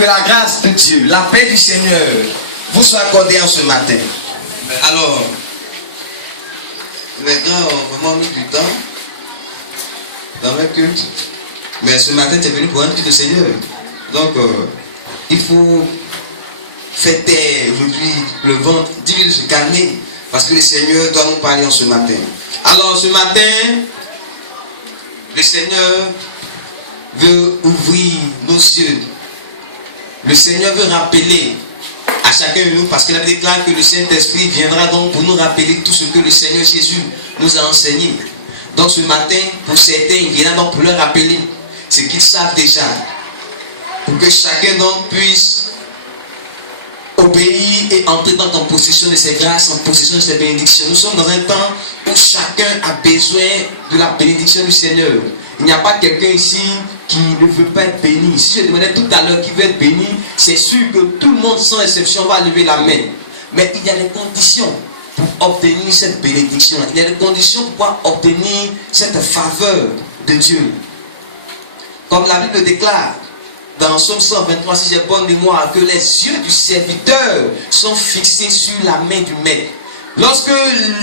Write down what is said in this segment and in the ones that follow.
que la grâce de Dieu, la paix du Seigneur vous soit accordée en ce matin. Alors, les gars ont vraiment mis du temps dans le culte. Mais ce matin, tu es venu pour un culte au Seigneur. Donc, il faut fêter aujourd'hui le ventre, dis-lui de se calmer. Parce que le Seigneur doit nous parler en ce matin. Alors, ce matin, le Seigneur veut ouvrir nos yeux. Le Seigneur veut rappeler à chacun de nous, parce qu'il a déclaré que le Saint-Esprit viendra donc pour nous rappeler tout ce que le Seigneur Jésus nous a enseigné. Donc ce matin, pour certains, il viendra donc pour leur rappeler ce qu'ils savent déjà, pour que chacun donc puisse obéir et entrer en possession de ses grâces, en possession de ses bénédictions. Nous sommes dans un temps où chacun a besoin de la bénédiction du Seigneur. Il n'y a pas quelqu'un ici qui ne veut pas être béni. Si je demandais tout à l'heure qui veut être béni, c'est sûr que tout le monde sans exception va lever la main. Mais il y a des conditions pour obtenir cette bénédiction. Il y a des conditions pour pouvoir obtenir cette faveur de Dieu. Comme la Bible le déclare dans Somme 123, si j'ai bonne mémoire, que les yeux du serviteur sont fixés sur la main du maître. Lorsque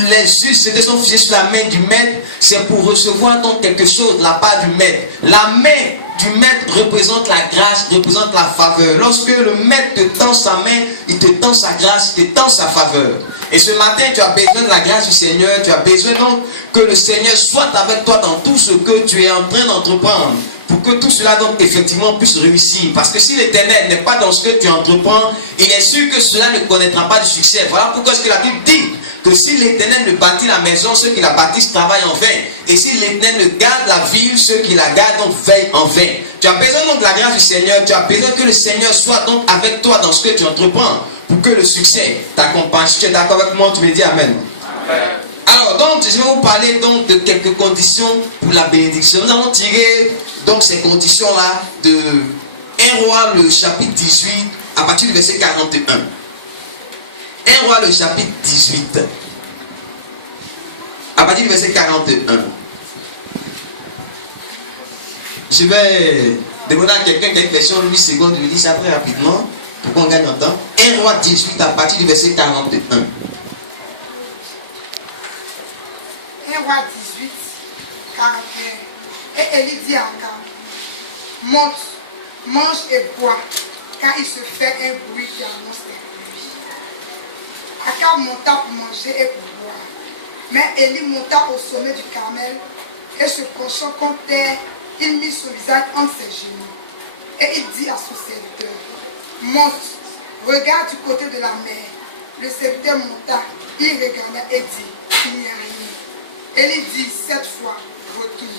les yeux sont fixés sur la main du maître, c'est pour recevoir donc quelque chose de la part du maître. La main du maître représente la grâce, représente la faveur. Lorsque le maître te tend sa main, il te tend sa grâce, il te tend sa faveur. Et ce matin, tu as besoin de la grâce du Seigneur, tu as besoin donc que le Seigneur soit avec toi dans tout ce que tu es en train d'entreprendre, pour que tout cela donc effectivement puisse réussir. Parce que si l'Éternel n'est pas dans ce que tu entreprends, il est sûr que cela ne connaîtra pas de succès. Voilà pourquoi ce que la Bible dit, que si l'Éternel ne bâtit la maison, ceux qui la bâtissent travaillent en vain. Et si l'Éternel ne garde la ville, ceux qui la gardent donc veillent en vain. Tu as besoin donc de la grâce du Seigneur, tu as besoin que le Seigneur soit donc avec toi dans ce que tu entreprends, pour que le succès t'accompagne. Si tu es d'accord avec moi, tu me dis Amen. Amen. Alors, donc, je vais vous parler donc de quelques conditions pour la bénédiction. Nous allons tirer donc ces conditions-là de 1 Roi, le chapitre 18, à partir du verset 41. 1 Roi, le chapitre 18, à partir du verset 41. Je vais demander à quelqu'un qui a une version 8 secondes de lire ça très rapidement, pour qu'on gagne en temps. 1 Roi 18, à partir du verset 41. 1 Roi 18, 41. Et Élie dit à Akab, monte, mange et bois, car il se fait un bruit qui annonce les pluies. Akab monta pour manger et pour boire. Mais Élie monta au sommet du Carmel et se penchant contre terre, il mit son visage entre ses genoux. Et il dit à son serviteur, monte, regarde du côté de la mer. Le serviteur monta, il regarda et dit, il n'y a rien. Élie dit 7 fois, retourne.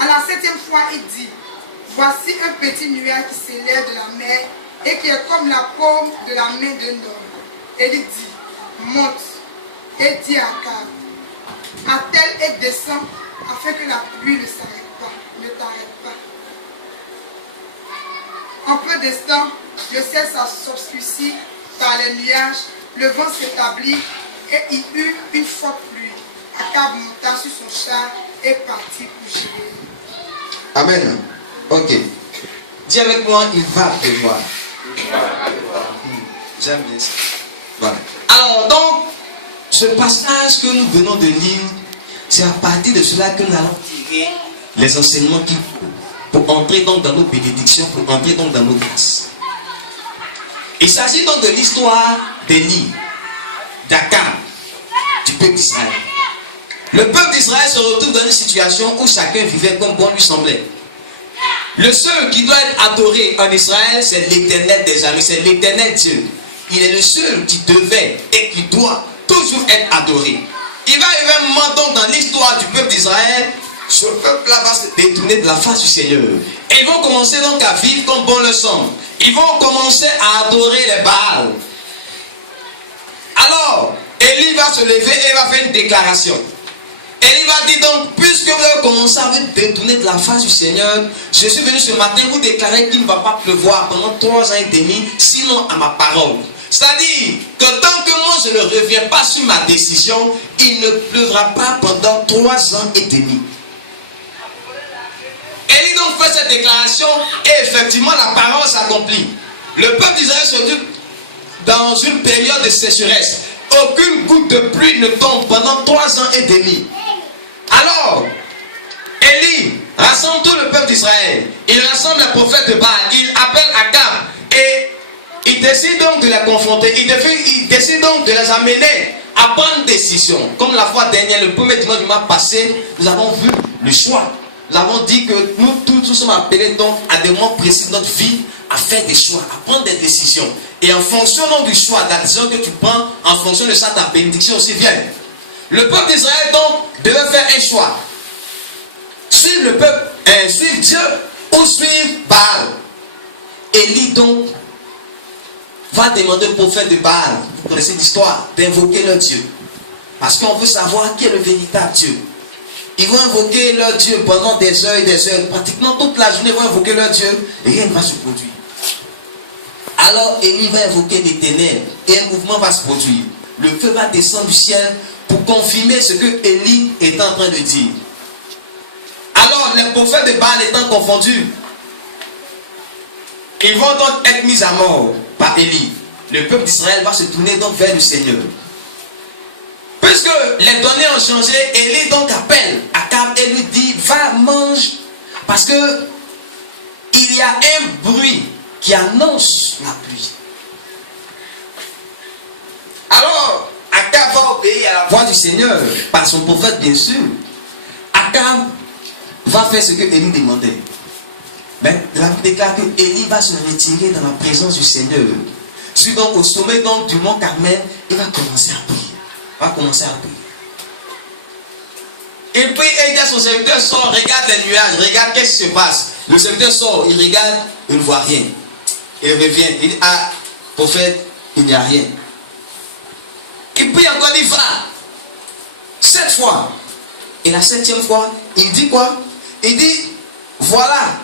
À la 7e fois, il dit, voici un petit nuage qui s'élève de la mer et qui est comme la paume de la main d'un homme. Élie dit, monte et dis à Akab, attelle et descends afin que la pluie ne s'arrête pas, ne t'arrête pas. En peu d'instants, le ciel s'obscurcit par les nuages, le vent s'établit et il eut une forte pluie. Akab monta sur son char et partit pour Jérusalem. Amen. Ok. Dis avec moi, il va pleuvoir. J'aime bien ça. Voilà. Alors donc, ce passage que nous venons de lire, c'est à partir de cela que nous allons tirer les enseignements qu'il faut pour entrer donc dans nos bénédictions, pour entrer donc dans nos grâces. Il s'agit donc de l'histoire d'Élie, d'Akab, du peuple d'Israël. Le peuple d'Israël se retrouve dans une situation où chacun vivait comme bon lui semblait. Le seul qui doit être adoré en Israël, c'est l'Éternel des armées, c'est l'Éternel Dieu. Il est le seul qui devait et qui doit toujours être adoré. Il va arriver un moment donc dans l'histoire du peuple d'Israël, ce peuple-là va se détourner de la face du Seigneur. Et ils vont commencer donc à vivre comme bon leur semble. Ils vont commencer à adorer les Baals. Alors, Élie va se lever et va faire une déclaration. Élie va dire donc, puisque vous avez commencé à vous détourner de la face du Seigneur, je suis venu ce matin vous déclarer qu'il ne va pas pleuvoir pendant 3 ans et demi, sinon à ma parole. C'est-à-dire que tant que moi je ne reviens pas sur ma décision, il ne pleuvra pas pendant 3 ans et demi. Élie donc fait cette déclaration et effectivement la parole s'accomplit. Le peuple d'Israël se trouve dans une période de sécheresse. Aucune goutte de pluie ne tombe pendant 3 ans et demi. Alors, Élie rassemble tout le peuple d'Israël. Il rassemble les prophètes de Baal. Il appelle Akab et il décide donc de les confronter. Il décide donc de les amener à prendre une décision. Comme la fois dernière, le premier dimanche du mois passé, nous avons vu le choix. Nous avons dit que nous tous sommes appelés donc à des moments précis de notre vie à faire des choix, à prendre des décisions. Et en fonction donc du choix, de la décision que tu prends, en fonction de ça, ta bénédiction aussi vient. Le peuple d'Israël donc devait faire un choix. Suivre le peuple, suivre Dieu ou suivre Baal. Élie donc va demander au prophète de Baal, vous connaissez l'histoire, d'invoquer leur Dieu. Parce qu'on veut savoir qui est le véritable Dieu. Ils vont invoquer leur Dieu pendant des heures et des heures. Pratiquement toute la journée, ils vont invoquer leur Dieu et rien ne va se produire. Alors Élie va invoquer l'Éternel et un mouvement va se produire. Le feu va descendre du ciel pour confirmer ce que Élie est en train de dire. Alors les prophètes de Baal étant confondus, ils vont donc être mis à mort par Élie. Le peuple d'Israël va se tourner donc vers le Seigneur. Puisque les données ont changé, Élie donc appelle Akab et lui dit, va, mange, parce que il y a un bruit qui annonce la pluie. Alors, Akab va obéir à la voix du Seigneur, par son prophète bien sûr. Akab va faire ce que Élie demandait. Mais la Bible déclare que Élie va se retirer dans la présence du Seigneur. Sur donc au sommet donc du mont Carmel, il va commencer à prier. Il prie et il dit à son serviteur, sort, regarde les nuages, regarde qu'est-ce qui se passe. Le serviteur sort, il regarde, il ne voit rien. Il revient, il dit, ah, prophète, il n'y a rien. Il prie encore, il va. 7 fois. Et la 7e fois, il dit quoi? Il dit, voilà,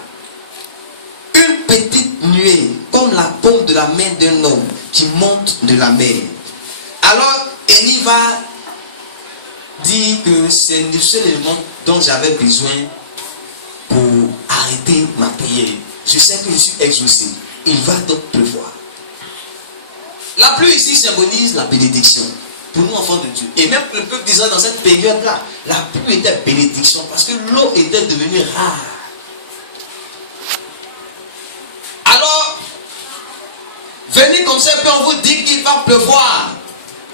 une petite nuée, comme la paume de la main d'un homme qui monte de la mer. Alors, Élie va dire que c'est le seul élément dont j'avais besoin pour arrêter ma prière. Je sais que je suis exaucé. Il va donc pleuvoir. La pluie ici symbolise la bénédiction pour nous enfants de Dieu. Et même le peuple d'Israël dans cette période-là, la pluie était bénédiction parce que l'eau était devenue rare. Alors, venez comme ça, puis on vous dit qu'il va pleuvoir.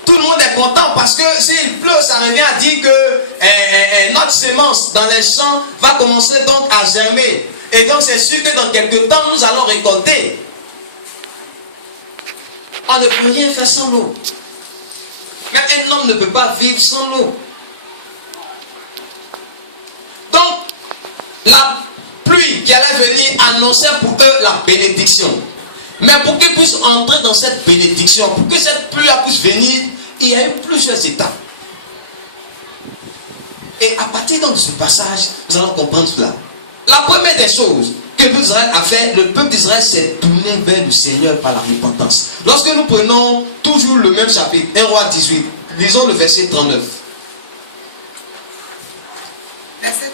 Tout le monde est content parce que s'il pleut, ça revient à dire que notre semence dans les champs va commencer donc à germer. Et donc c'est sûr que dans quelques temps, nous allons récolter. On ne peut rien faire sans l'eau. Mais un homme ne peut pas vivre sans l'eau. Donc, la pluie qui allait venir annonçait pour eux la bénédiction. Mais pour qu'ils puissent entrer dans cette bénédiction, pour que cette pluie puisse venir, il y a eu plusieurs étapes. Et à partir donc de ce passage, nous allons comprendre cela. La première des choses que le peuple d'Israël a fait, le peuple d'Israël s'est tourné vers le Seigneur par la repentance. Lorsque nous prenons toujours le même chapitre, 1 Roi 18, lisons le verset 39. Verset 39.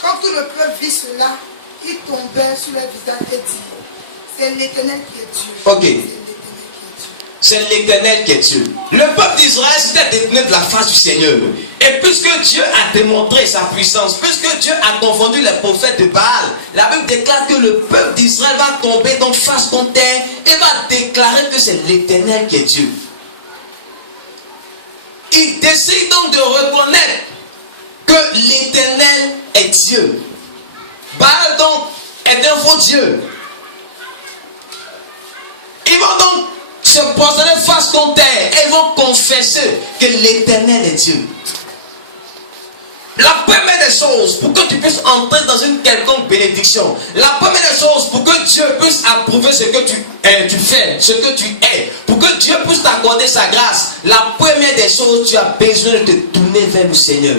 Quand tout le peuple vit cela, ils tombèrent sur leur visage et dirent, c'est l'Éternel qui est Dieu. Ok. C'est l'Éternel qui est Dieu. Le peuple d'Israël s'était détourné de la face du Seigneur. Et puisque Dieu a démontré sa puissance, puisque Dieu a confondu les prophètes de Baal, la Bible déclare que le peuple d'Israël va tomber donc face contre terre et va déclarer que c'est l'Éternel qui est Dieu. Il décide donc de reconnaître que l'Éternel est Dieu. Baal donc est un faux Dieu. Ils vont donc se poser face contre terre et vont confesser que l'Éternel est Dieu. La première des choses pour que tu puisses entrer dans une quelconque bénédiction, la première des choses pour que Dieu puisse approuver ce que tu fais, ce que tu es, pour que Dieu puisse t'accorder sa grâce, la première des choses, tu as besoin de te tourner vers le Seigneur.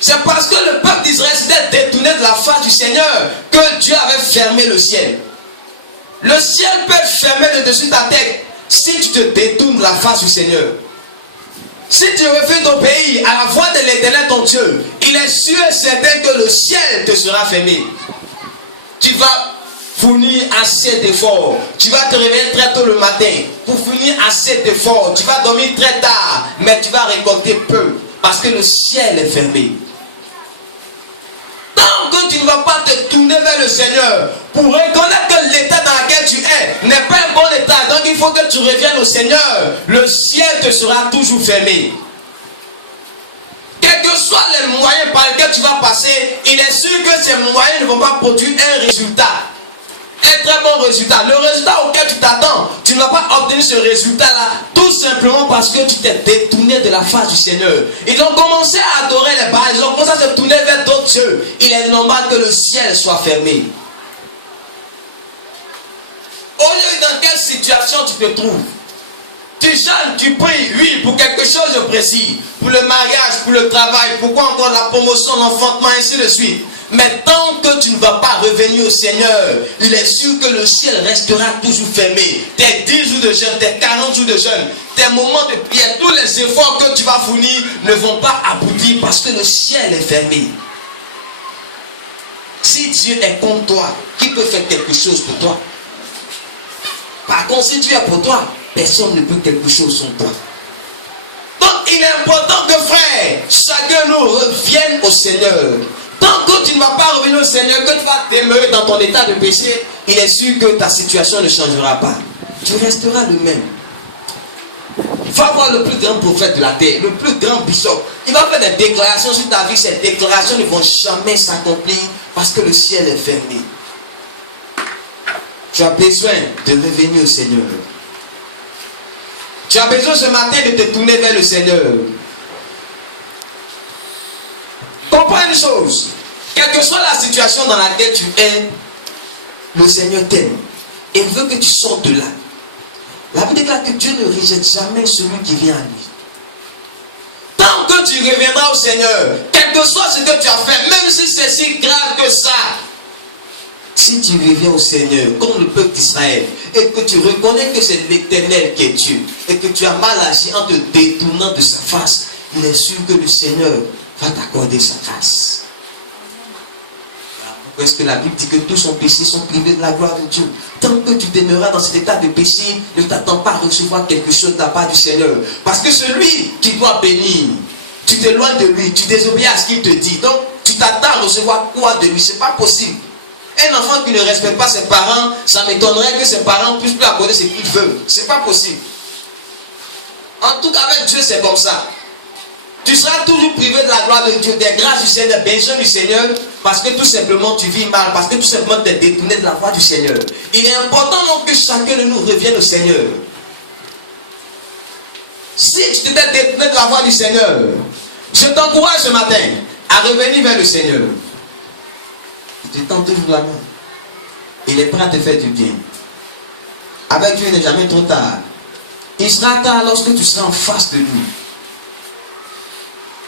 C'est parce que le peuple d'Israël s'était détourné de la face du Seigneur que Dieu avait fermé le ciel. Le ciel peut être fermé de dessus ta tête si tu te détournes de la face du Seigneur. Si tu refais d'obéir à la voix de l'Éternel ton Dieu, il est sûr et certain que le ciel te sera fermé. Tu vas fournir assez d'efforts. Tu vas te réveiller très tôt le matin pour fournir assez d'efforts. Tu vas dormir très tard, mais tu vas récolter peu parce que le ciel est fermé. Tant que tu ne vas pas te tourner vers le Seigneur pour reconnaître que l'état dans lequel tu es n'est pas un bon état, donc il faut que tu reviennes au Seigneur, le ciel te sera toujours fermé. Quels que soient les moyens par lesquels tu vas passer, il est sûr que ces moyens ne vont pas produire un résultat. Un très bon résultat. Le résultat auquel tu t'attends, tu ne vas pas obtenir ce résultat-là tout simplement parce que tu t'es détourné de la face du Seigneur. Ils ont commencé à adorer les Baals, ils ont commencé à se tourner vers d'autres dieux. Il est normal que le ciel soit fermé. Au lieu dans quelle situation tu te trouves? Tu jeûnes, tu pries, oui, pour quelque chose de précis. Pour le mariage, pour le travail, pourquoi encore la promotion, l'enfantement, ainsi de suite. Mais tant que tu ne vas pas revenir au Seigneur, il est sûr que le ciel restera toujours fermé. Tes 10 jours de jeûne, tes 40 jours de jeûne, tes moments de prière, tous les efforts que tu vas fournir ne vont pas aboutir parce que le ciel est fermé. Si Dieu est contre toi, qui peut faire quelque chose pour toi? Par contre, si Dieu est pour toi, personne ne peut quelque chose sans toi. Donc il est important que frère, chacun nous revienne au Seigneur. Tant que tu ne vas pas revenir au Seigneur, que tu vas demeurer dans ton état de péché, il est sûr que ta situation ne changera pas. Tu resteras le même. Va voir le plus grand prophète de la terre, le plus grand bishop. Il va faire des déclarations sur ta vie. Ces déclarations ne vont jamais s'accomplir parce que le ciel est fermé. Tu as besoin de revenir au Seigneur. Tu as besoin ce matin de te tourner vers le Seigneur. Comprends une chose. Quelle que soit la situation dans laquelle tu es, le Seigneur t'aime. Et veut que tu sortes de là. La Bible déclare que Dieu ne rejette jamais celui qui vient à lui. Tant que tu reviendras au Seigneur, quel que soit ce que tu as fait, même si c'est si grave que ça, si tu reviens au Seigneur, comme le peuple d'Israël, et que tu reconnais que c'est l'Éternel qui est Dieu, et que tu as mal agi en te détournant de sa face, il est sûr que le Seigneur va t'accorder sa grâce. Pourquoi est-ce que la Bible dit que tous sont péchés, sont privés de la gloire de Dieu? Tant que tu demeureras dans cet état de péché, ne t'attends pas à recevoir quelque chose de la part du Seigneur. Parce que celui qui doit bénir, tu t'éloignes de lui, tu désobéis à ce qu'il te dit. Donc, tu t'attends à recevoir quoi de lui? C'est pas possible. Un enfant qui ne respecte pas ses parents, ça m'étonnerait que ses parents puissent plus accorder ce qu'il veut. C'est pas possible. En tout cas, avec Dieu, c'est comme ça. Tu seras toujours privé de la gloire de Dieu, des grâces du Seigneur, des bénédictions du Seigneur, parce que tout simplement tu vis mal, parce que tout simplement tu es détourné de la voie du Seigneur. Il est important donc que chacun de nous revienne au Seigneur. Si tu t'es détourné de la voie du Seigneur, je t'encourage ce matin à revenir vers le Seigneur. Tu tends toujours la main. Il est prêt à te faire du bien. Avec Dieu, il n'est jamais trop tard. Il sera tard lorsque tu seras en face de lui.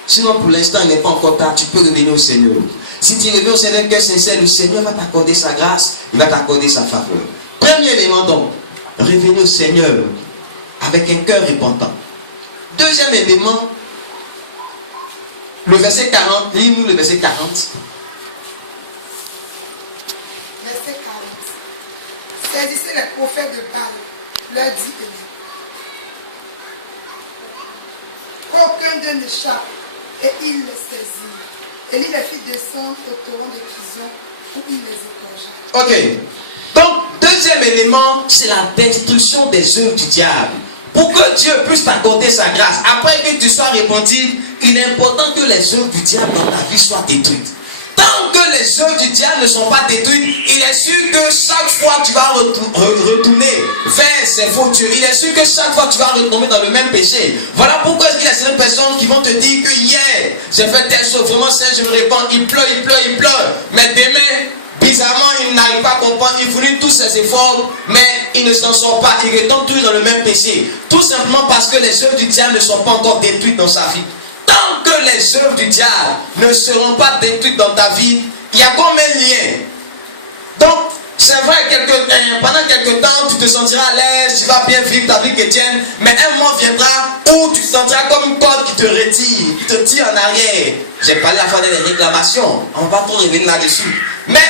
Sinon, pour l'instant, il n'est pas encore tard. Tu peux revenir au Seigneur. Si tu reviens au Seigneur, cœur sincère, le Seigneur va t'accorder sa grâce. Il va t'accorder sa faveur. Premier élément donc, revenir au Seigneur avec un cœur repentant. Deuxième élément, le verset 40. Lis-nous le verset 40. Verset 40. Saisissez les prophètes de Baal, leur dit qu'aucun d'eux n'échappe. Et il les saisit. Et il les fit descendre au torrent de prison où il les égorgea. Ok. Donc, deuxième élément, c'est la destruction des œuvres du diable. Pour que Dieu puisse t'accorder sa grâce, après que tu sois repenti, il est important que les œuvres du diable dans ta vie soient détruites. Tant que les œuvres du diable ne sont pas détruites, il est sûr que chaque fois tu vas retourner vers ces faux dieux. Il est sûr que chaque fois tu vas retomber dans le même péché. Voilà pourquoi il y a certaines personnes qui vont te dire que hier, j'ai fait telle chose, vraiment je me répands, il pleure. Mais demain, bizarrement, il n'arrive pas à comprendre, il fournit tous ses efforts, mais il ne s'en sort pas, il retombe toujours dans le même péché. Tout simplement parce que les œuvres du diable ne sont pas encore détruites dans sa vie. Tant que les œuvres du diable ne seront pas détruites dans ta vie, il y a comme un lien. Donc, c'est vrai, pendant quelques temps, tu te sentiras à l'aise, tu vas bien vivre ta vie chrétienne, mais un moment viendra où tu te sentiras comme une corde qui te retire, qui te tire en arrière. J'ai parlé à la fois des réclamations, on va pas trop revenir là-dessus. Mais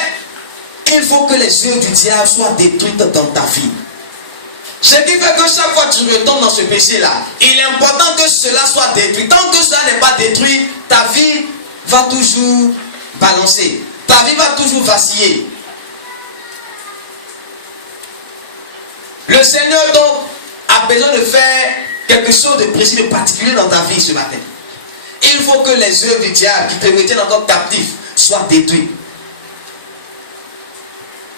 il faut que les œuvres du diable soient détruites dans ta vie. Ce qui fait que chaque fois que tu retombes dans ce péché-là, il est important que cela soit détruit. Tant que cela n'est pas détruit, ta vie va toujours balancer. Ta vie va toujours vaciller. Le Seigneur donc a besoin de faire quelque chose de précis, de particulier dans ta vie ce matin. Il faut que les œuvres du diable qui te retiennent encore captif soient détruites.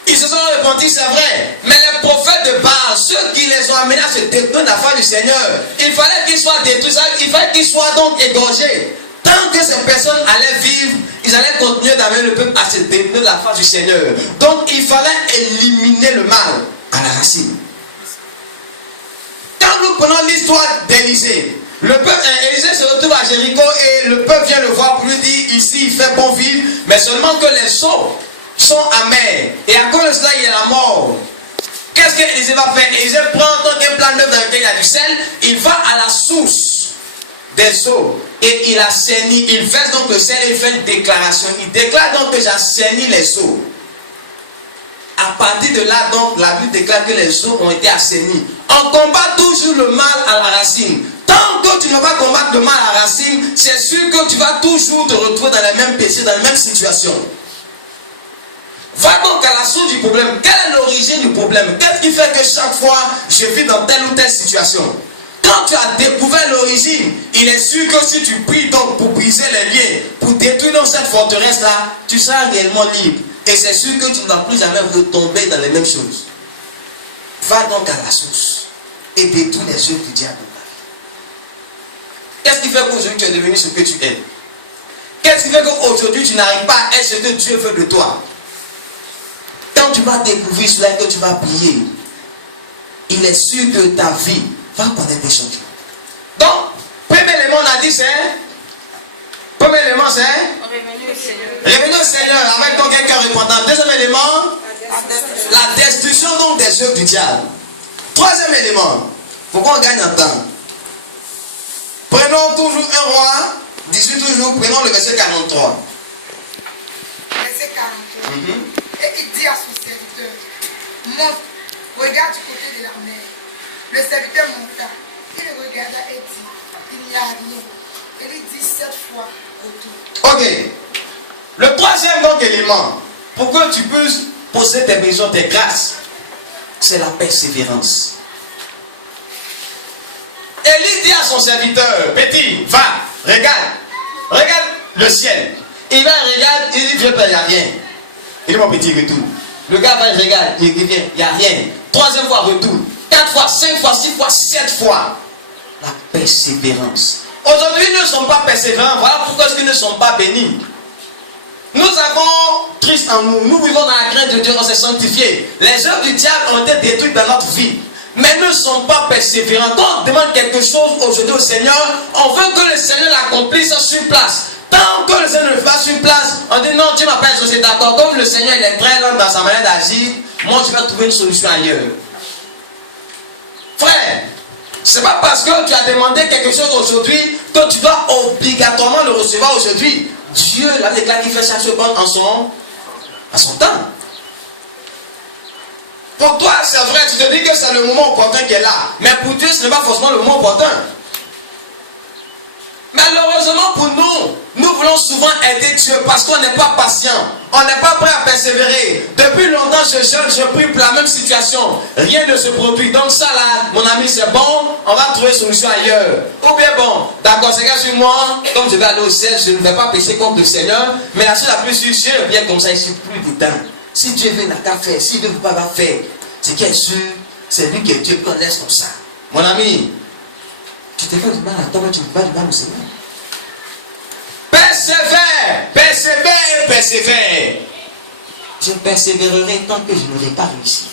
Ils se sont repentis, c'est vrai. Mais les prophètes de Baal, ceux qui les ont amenés à se détruire la foi du Seigneur, il fallait qu'ils soient détruits, il fallait qu'ils soient donc égorgés. Tant que ces personnes allaient vivre, ils allaient continuer d'amener le peuple à se détruire la foi du Seigneur. Donc il fallait éliminer le mal à la racine. Quand nous prenons l'histoire d'Élisée, Élisée se retrouve à Jéricho et le peuple vient le voir pour lui dire ici il fait bon vivre, mais seulement que les eaux sont amers et à cause de cela il y a la mort. Qu'est-ce qu'Élisée va faire? Élisée prend un plan neuf dans lequel il y a du sel, il va à la source des eaux et il assainit, il verse donc le sel et il fait une déclaration. Il déclare donc que j'assainis les eaux. À partir de là, donc, la Bible déclare que les eaux ont été assainies. On combat toujours le mal à la racine. Tant que tu ne vas pas combattre le mal à la racine, c'est sûr que tu vas toujours te retrouver dans les mêmes péchés, dans les mêmes situations. Va donc à la source du problème. Quelle est l'origine du problème? Qu'est-ce qui fait que chaque fois je vis dans telle ou telle situation? Quand tu as découvert l'origine, il est sûr que si tu pries donc pour briser les liens, pour détruire donc cette forteresse-là, tu seras réellement libre. Et c'est sûr que tu ne vas plus jamais retomber dans les mêmes choses. Va donc à la source et détruis les œuvres du diable. Qu'est-ce qui fait qu'aujourd'hui tu es devenu ce que tu es? Qu'est-ce qui fait qu'aujourd'hui tu n'arrives pas à être ce que Dieu veut de toi? Quand tu vas découvrir cela et que tu vas prier, il est sûr que ta vie va connaître des changements. Donc, premier élément, on a dit c'est. Premier élément, c'est. Revenir au Seigneur avec ton cœur repentant. Deuxième élément, la destruction donc des œuvres du diable. Troisième élément, pourquoi on gagne en temps? Prenons toujours un roi, 18 toujours, prenons le verset 43. Verset 43. Et il dit à son serviteur, monte, regarde du côté de la mer. Le serviteur monta, il regarda et dit, il n'y a rien. Et il dit 7 fois autour. Ok. Le troisième donc élément, pour que tu puisses poser tes besoins, tes grâces, c'est la persévérance. Élie dit à son serviteur, petit, va, regarde le ciel. Il va, regarde, il dit, Dieu, il n'y a rien. Il dit, mon petit, retourne. Le gars va, il regarde, il revient, il n'y a rien. Troisième fois, retourne. 4 fois, 5 fois, 6 fois, 7 fois. La persévérance. Aujourd'hui, nous ne sommes pas persévérants. Voilà pourquoi ils ne sont pas bénis. Nous avons Christ en nous. Nous vivons dans la crainte de Dieu. On s'est sanctifié. Les œuvres du diable ont été détruites dans notre vie. Mais nous ne sommes pas persévérants. Quand on demande quelque chose aujourd'hui au Seigneur, on veut que le Seigneur l'accomplisse sur place. Tant que le Seigneur ne le fasse sur place, on dit non, Dieu m'appelle, je suis d'accord. Comme le Seigneur il est très lent dans sa manière d'agir, moi je vais trouver une solution ailleurs. Frère, c'est pas parce que tu as demandé quelque chose aujourd'hui que tu dois obligatoirement le recevoir aujourd'hui. Dieu l'a déclaré qu'il fait chaque seconde en son temps. Pour toi, c'est vrai, tu te dis que c'est le moment opportun qui est là. Mais pour Dieu, ce n'est pas forcément le moment opportun. Malheureusement pour nous, nous voulons souvent aider Dieu parce qu'on n'est pas patient. On n'est pas prêt à persévérer. Depuis longtemps, je jeûne, je prie pour la même situation. Rien ne se produit. Donc ça là, mon ami, c'est bon, on va trouver une solution ailleurs. Ou bien bon, d'accord, c'est sur moi, comme je vais aller au ciel, je ne vais pas pécher contre le Seigneur. Mais la chose la plus sûre, j'ai bien comme ça, je suis plus dedans. Si Dieu veut, il n'a qu'à faire. S'il ne veut pas faire, c'est qui est sûr, c'est lui qui est Dieu, qu'on laisse comme ça. Mon ami, tu te fais du mal à toi, mais tu ne fais pas du mal au Seigneur. Persévère et persévère. Je persévérerai tant que je n'aurai pas réussi.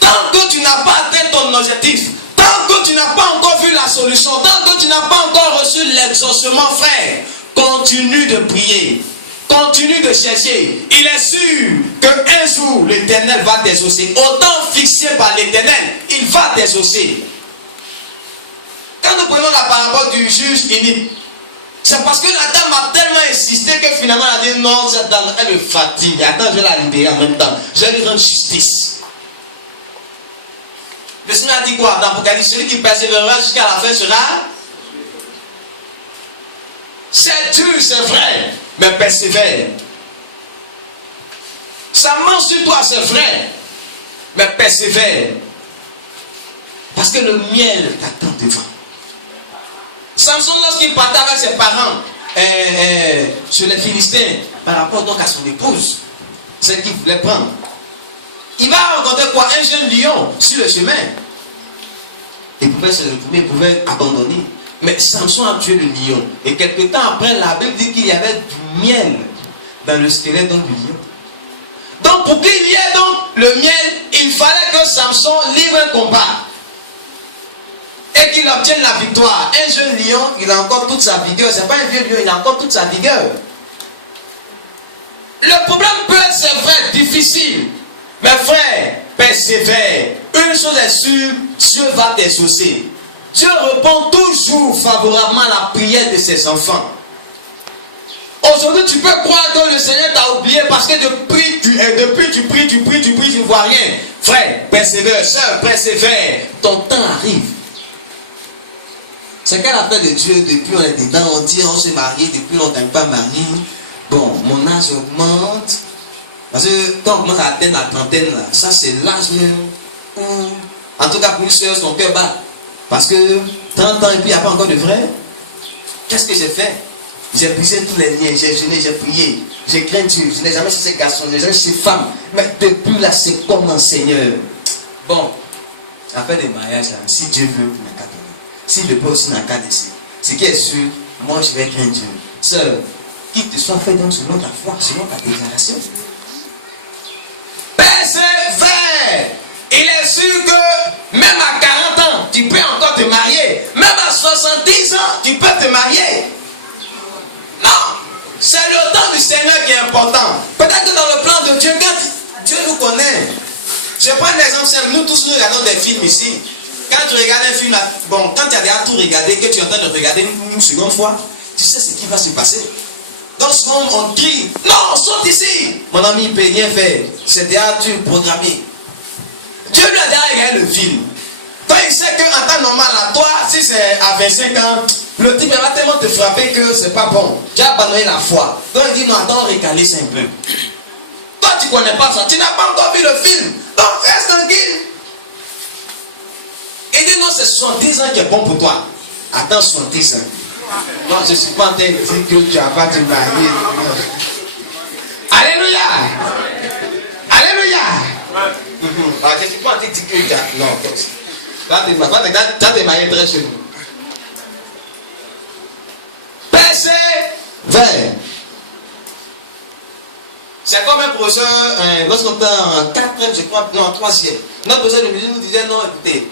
Tant que tu n'as pas atteint ton objectif, tant que tu n'as pas encore vu la solution, tant que tu n'as pas encore reçu l'exaucement, frère, continue de prier. continue de chercher. Il est sûr qu'un jour, l'Éternel va t'exaucer. Au temps fixé par l'Éternel, il va t'exaucer. Quand nous prenons la parabole du juge inique, c'est parce que la dame a tellement insisté que finalement elle a dit non, cette dame, elle me fatigue. Attends, je vais la libérer en même temps. Je vais lui rendre justice. Le Seigneur a dit quoi dans l'Apocalypse? Celui qui persévérera jusqu'à la fin sera. C'est dur, c'est vrai, mais persévère. Ça ment sur toi, c'est vrai, mais persévère. Parce que le miel t'attend devant. Samson, lorsqu'il partait avec ses parents sur les Philistins, par rapport donc à son épouse, celle qu'il voulait prendre, il va rencontrer quoi? Un jeune lion sur le chemin. Il pouvait se retourner, il pouvait abandonner. Mais Samson a tué le lion. Et quelque temps après, la Bible dit qu'il y avait du miel dans le squelette donc, du lion. Donc pour qu'il y ait donc le miel, il fallait que Samson livre un combat. Et qu'il obtienne la victoire. Un jeune lion, il a encore toute sa vigueur. Ce n'est pas un vieux lion, il a encore toute sa vigueur. Le problème peut être, c'est vrai, difficile. Mais frère, persévère. Une chose est sûre, Dieu va t'exaucer. Dieu répond toujours favorablement à la prière de ses enfants. Aujourd'hui, tu peux croire que le Seigneur t'a oublié parce que depuis tu pries, tu ne vois rien. Frère, persévère, sœur, persévère. Ton temps arrive. C'est qu'à la fin de Dieu, depuis on est dedans, on dit on s'est marié, depuis on n'est pas marié. Bon, mon âge augmente. Parce que quand on commence à atteindre la trentaine, là, ça c'est l'âge où, en tout cas pour une soeur, son cœur bat. Parce que 30 ans et puis il n'y a pas encore de vrai. Qu'est-ce que j'ai fait? J'ai brisé tous les liens, j'ai jeûné, j'ai prié, j'ai craint Dieu, je n'ai jamais cherché garçon, je n'ai jamais cherché femme. Mais depuis là, c'est comme un Seigneur. Bon, après les mariages, là, si Dieu veut, il n'a qu'à donner. S'il ne veut pas aussi, il n'a qu'à laisser. Ce qui est sûr, moi je vais craindre Dieu. Sœur, qu'il te soit fait donc selon ta foi, selon ta déclaration. Persévère! Il est sûr que même à 40 ans, tu peux encore te marier. Même à 70 ans, tu peux te marier. Non! C'est le temps du Seigneur qui est important. Peut-être que dans le plan de Dieu, quand Dieu nous connaît. Je prends un exemple simple. Nous tous, nous regardons des films ici. Quand tu regardes un film, bon, quand tu as déjà tout regardé, que tu es en train de regarder une seconde fois, tu sais ce qui va se passer. Donc souvent on crie, non, saute ici. Mon ami, il ne peut rien faire. C'est déjà tu programmé. Dieu lui a déjà regardé le film. Quand il sait qu'en temps normal, à toi, si c'est à 25 ans, le type va tellement te frapper que c'est pas bon. Tu as abandonné la foi. Donc il dit, non, attends, recaler ça un peu. Toi, tu ne connais pas ça. Tu n'as pas encore vu le film. Donc reste tranquille. Il dit, non, c'est 70 ans qui est bon pour toi. Attends, 70 ans. Non, je ne suis pas en train de dire que tu n'as pas te marier. Alléluia. Alléluia. Je ne suis pas en train de dire que tu as. Non, tu t'es marié très chez nous. Persévère. C'est comme un professeur, lorsqu'on était en 4e, je crois, non, en 3e. Notre professeur de musique nous disait, non, écoutez,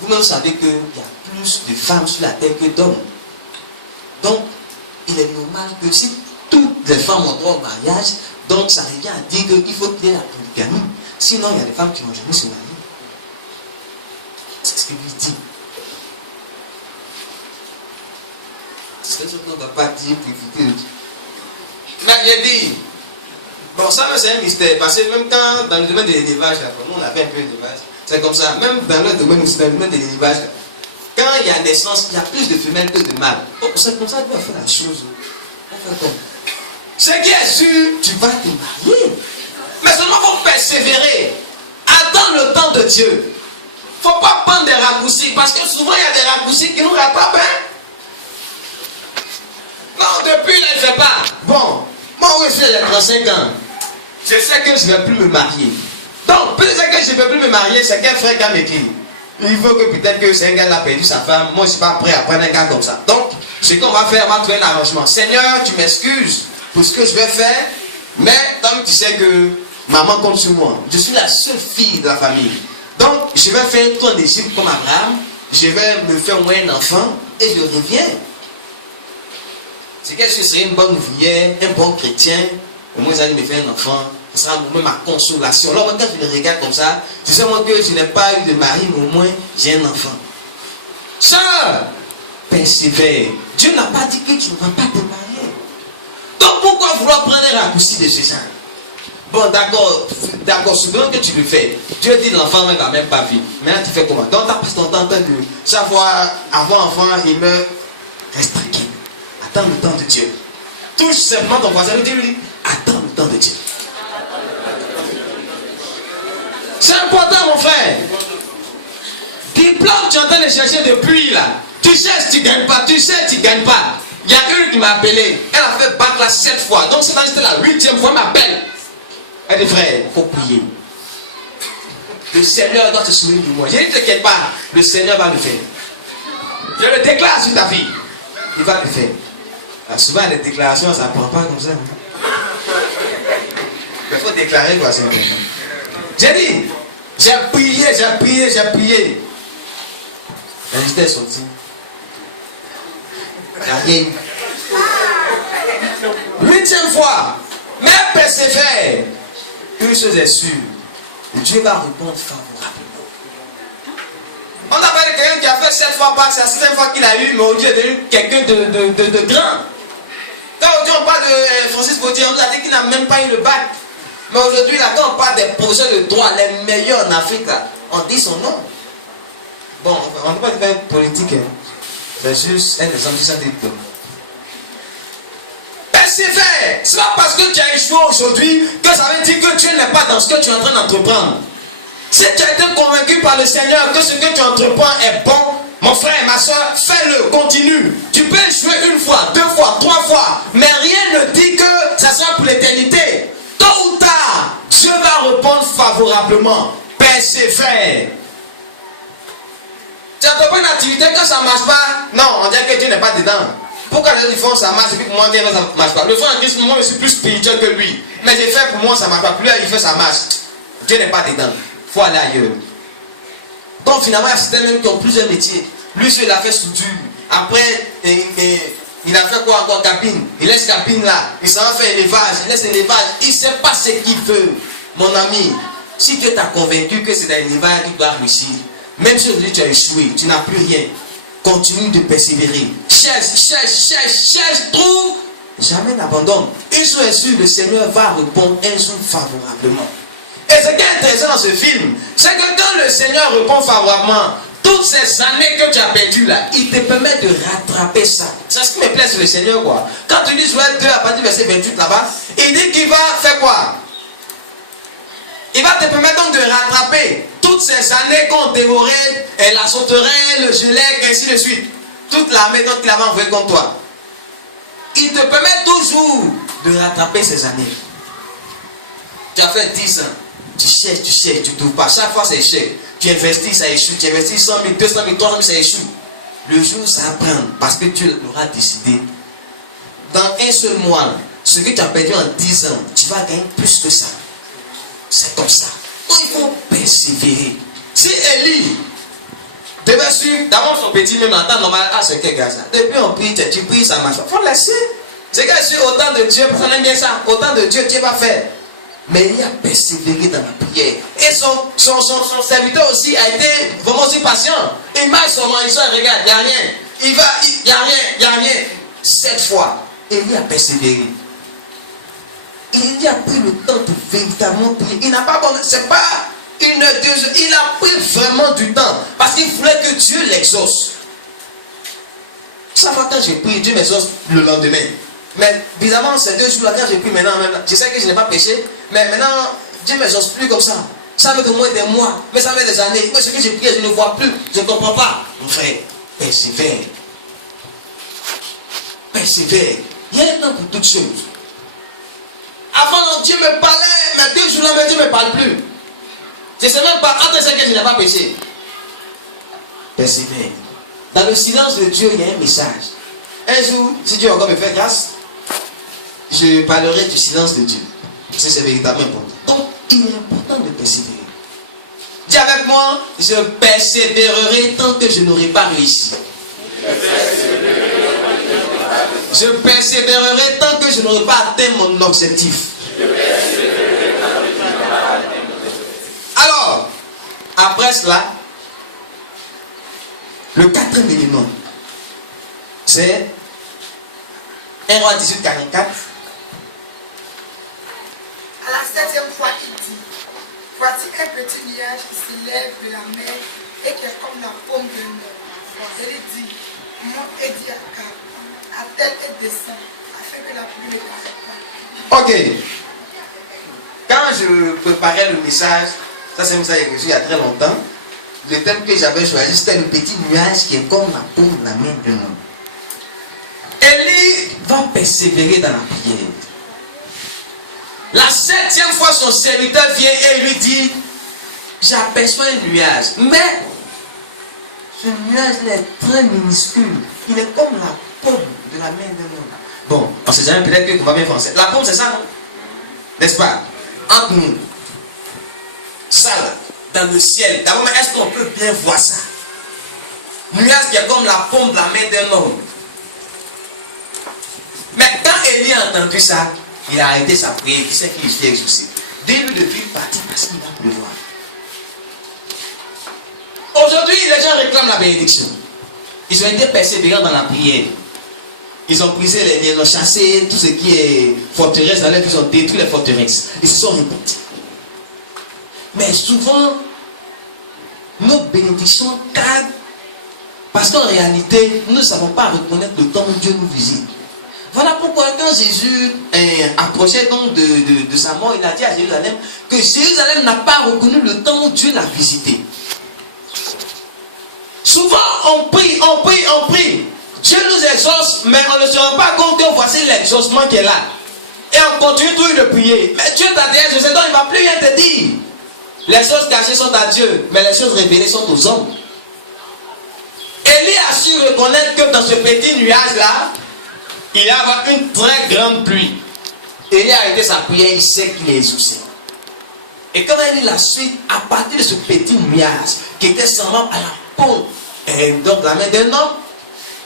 vous-même savez qu'il y a plus de femmes sur la terre que d'hommes. Donc, il est normal que si toutes les femmes ont droit au mariage, donc ça revient à dire qu'il faut tenir la polygamie. Sinon, il y a des femmes qui ne vont jamais se marier. C'est ce que lui dit. C'est ce qu'on ne va pas dire pour éviter. Mais il dit, bon, ça c'est un mystère, parce que même quand, dans le domaine de l'élevage, nous on a fait un peu d'élevage, c'est comme ça, même dans le domaine aussi, dans le domaine de l'élevage, quand il y a naissance, il y a plus de femelles que de mâles. Donc c'est comme ça qu'on va faire la chose. On fait comme. Ce qui est sûr, tu vas te marier. Mais seulement il faut persévérer. Attends le temps de Dieu. Il ne faut pas prendre des raccourcis, parce que souvent il y a des raccourcis qui nous rattrapent. Hein? Non, depuis là, il ne fait pas. Bon, moi aussi j'ai 35 ans. Je sais que je ne vais plus me marier. Donc, peut-être que je ne vais plus me marier, c'est quel frère qui a m'écrit. Il faut que peut-être que c'est un gars qui a perdu sa femme. Moi, je ne suis pas prêt à prendre un gars comme ça. Donc, ce qu'on va faire, on va trouver un arrangement. Seigneur, tu m'excuses pour ce que je vais faire. Mais comme tu sais que maman compte sur moi, je suis la seule fille de la famille. Donc, je vais faire tout en Égypte comme Abraham. Je vais me faire au moins un enfant et je reviens. C'est que je serai une bonne ouvrière, un bon chrétien, au moins ils allaient me faire un enfant, ce sera même ma consolation. Alors quand je le regarde comme ça, je sais moi que je n'ai pas eu de mari, mais au moins j'ai un enfant. Sœur, persévère. Dieu n'a pas dit que tu ne vas pas te marier. Donc pourquoi vouloir prendre un raccourci de ce genre? Bon, d'accord, souvent que tu le fais. Dieu dit l'enfant ne va même pas vivre. Maintenant tu fais comment? Donc tu as passé ton temps de chaque fois avant l'enfant, il meurt. Reste tranquille. Attends le temps de Dieu. Touche simplement ton voisin et dis-lui, attends le temps de Dieu. C'est important, mon frère. Diplôme, tu es en train de chercher depuis là. Tu cherches, tu ne gagnes pas. Tu cherches, tu ne gagnes pas. Il y a une qui m'a appelé. Elle a fait bac là 7 fois. Donc c'est la 8e fois, elle m'appelle. Elle dit, frère, il faut prier. Le Seigneur doit te souvenir de moi. J'ai dit, t'inquiète pas, le Seigneur va le faire. Je le déclare sur ta vie. Il va le faire. Alors, souvent, les déclarations, ça ne prend pas comme ça. Il faut déclarer quoi, c'est important. J'ai dit, j'ai prié. La liste est sortie. Il n'y a rien. 8e fois. Mais persévère. Une chose est sûre. Dieu va répondre favorablement. On n'a pas de quelqu'un qui a fait 7 fois pas, c'est la 7e fois qu'il a eu, mais aujourd'hui il est devenu quelqu'un de grand. Quand aujourd'hui on parle de Francis Baudier, on nous a dit qu'il n'a même pas eu le bac. Mais aujourd'hui, là, quand on parle des professeurs de droit, les meilleurs en Afrique, là, on dit son nom. Bon, on ne peut pas faire politique, hein. C'est juste un exemple, c'est un diplôme. Persévère. Ce n'est pas parce que tu as échoué aujourd'hui que ça veut dire que tu n'es pas dans ce que tu es en train d'entreprendre. Si tu as été convaincu par le Seigneur que ce que tu entreprends est bon, mon frère, ma soeur, fais-le, continue. Tu peux échouer 1 fois, 2 fois, 3 fois, mais rien ne dit que ça sera pour l'éternité. Tôt ou tard, Dieu va répondre favorablement. Persévère. Tu entreprends une activité, quand ça ne marche pas, non, on dirait que Dieu n'est pas dedans. Pourquoi les autres font ça marche et puis pour moi, ça ne marche pas? Le frère en Christ, moi, je suis plus spirituel que lui. Mais j'ai fait pour moi, ça ne marche pas. Plus il fait, ça marche. Dieu n'est pas dedans. Il faut aller ailleurs. Donc finalement, il y a certains même qui ont plusieurs métiers. Lui, il a fait soudure. Après, il a fait quoi encore? Cabine. Il laisse cabine là. Il s'en va faire élevage. Il laisse élevage. Il ne sait pas ce qu'il veut. Mon ami, si Dieu t'a convaincu que c'est dans l'élevage qu'il doit réussir, même si aujourd'hui tu as échoué, tu n'as plus rien, continue de persévérer. Cherche, trouve. Jamais n'abandonne. Une chose est sûre, le Seigneur va répondre un jour favorablement. Et ce qui est intéressant dans ce film, c'est que quand le Seigneur répond favorablement, toutes ces années que tu as perdues là, il te permet de rattraper ça. C'est ce qui me plaît sur le Seigneur, quoi. Quand tu lis Joël 2 à partir du verset 28 là-bas, il dit qu'il va faire quoi? Il va te permettre donc de rattraper toutes ces années qu'on dévorait, et la sauterelle, le gelec, ainsi de suite. Toute l'armée donc qu'il avait envoyée contre toi. Il te permet toujours de rattraper ces années. Tu as fait 10 ans. Tu cherches, tu ne trouves pas. Chaque fois, c'est échec. Tu investis, ça échoue. Tu investis 100 000, 200 000, 300 000, ça échoue. Le jour, ça va prendre. Parce que Dieu l'aura décidé. Dans un seul mois, ce que tu as perdu en 10 ans, tu vas gagner plus que ça. C'est comme ça. Donc, il faut persévérer. Si Élie devait suivre, d'abord son petit, même en temps normal, c'est quel gars ça? Depuis on prie, tu pries, ça marche. Il faut laisser. C'est qu'elle suit autant de Dieu, vous aime bien ça. Autant de Dieu, Dieu va faire. Mais il a persévéré dans la prière. Et son serviteur aussi a été vraiment aussi patient. Il marche sur moi, il se regarde, il n'y a rien. Il va, il n'y a rien. 7 fois, il a persévéré. Il a pris le temps de véritablement prier. Il n'a pas abandonné. C'est pas 1 heure, 2 heures. Il a pris vraiment du temps. Parce qu'il voulait que Dieu l'exauce. Ça va quand j'ai prié, Dieu m'exauce le lendemain. Mais bizarrement, ces 2 jours-là, quand j'ai pris maintenant, je sais que je n'ai pas péché, mais maintenant, Dieu ne m'exauce plus comme ça. Ça fait au moins des mois, mais ça fait des années. Moi, ce que j'ai prié, je ne vois plus. Je ne comprends pas. Mon frère, persévère. Persévère. Il y a un temps pour toutes choses. Avant, Dieu me parlait, mais 2 jours-là, Dieu ne me parle plus. Je ne sais même pas, entre ce que je n'ai pas péché. Persévère. Dans le silence de Dieu, il y a un message. Un jour, si Dieu encore me fait grâce, je parlerai du silence de Dieu. C'est véritablement important. Donc, il est important de persévérer. Dis avec moi, je persévérerai tant que je n'aurai pas réussi. Je persévérerai tant que je n'aurai pas atteint mon objectif. Alors, après cela, le quatrième élément, c'est 1 Roi 18, 44. À la 7e fois, il dit, voici un petit nuage qui s'élève de la mer et qui est comme la paume de l'homme. Et il dit, monte et dit à Akab, attelle et descend, afin que la pluie ne t'arrête pas. Ok. Quand je préparais le message, ça c'est un message que j'ai reçu il y a très longtemps, le thème que j'avais choisi, c'était le petit nuage qui est comme la paume de la main de l'homme. Élie va persévérer dans la prière. La 7e fois, son serviteur vient et lui dit, j'aperçois un nuage, mais ce nuage est très minuscule. Il est comme la paume de la main de l'homme. Bon, on sait jamais, peut-être qu'on va bien français. La paume, c'est ça, non? N'est-ce pas? Entre nous, ça là, dans le ciel. D'abord, est-ce qu'on peut bien voir ça? Nuage qui est comme la paume de la main d'un homme. Mais quand Élie a entendu ça, il a arrêté sa prière. Il sait qu'il s'est exaucé. Dès-lui de ville partir parce qu'il va pleuvoir. Aujourd'hui, les gens réclament la bénédiction. Ils ont été persévérants dans la prière. Ils ont brisé les liens, ils ont chassé tout ce qui est forteresse dans l'air, ils ont détruit les forteresses. Ils se sont repentis. Mais souvent, nos bénédictions cadrent parce qu'en réalité, nous ne savons pas reconnaître le temps où Dieu nous visite. Voilà pourquoi quand Jésus approchait donc de sa mort, il a dit à Jérusalem que Jérusalem n'a pas reconnu le temps où Dieu l'a visité. Souvent on prie, on prie, on prie. Dieu nous exauce, mais on ne se rend pas compte que voici l'exaucement qui est là. Et on continue toujours de prier. Mais Dieu t'a dit, je sais donc il ne va plus rien te dire. Les choses cachées sont à Dieu, mais les choses révélées sont aux hommes. Élie a su reconnaître que dans ce petit nuage-là, il y a une très grande pluie. Élie a arrêté sa prière, il sait qu'il est exaucé. Et comme elle dit la suite, à partir de ce petit nuage qui était semblable à la paume, et donc la main d'un homme,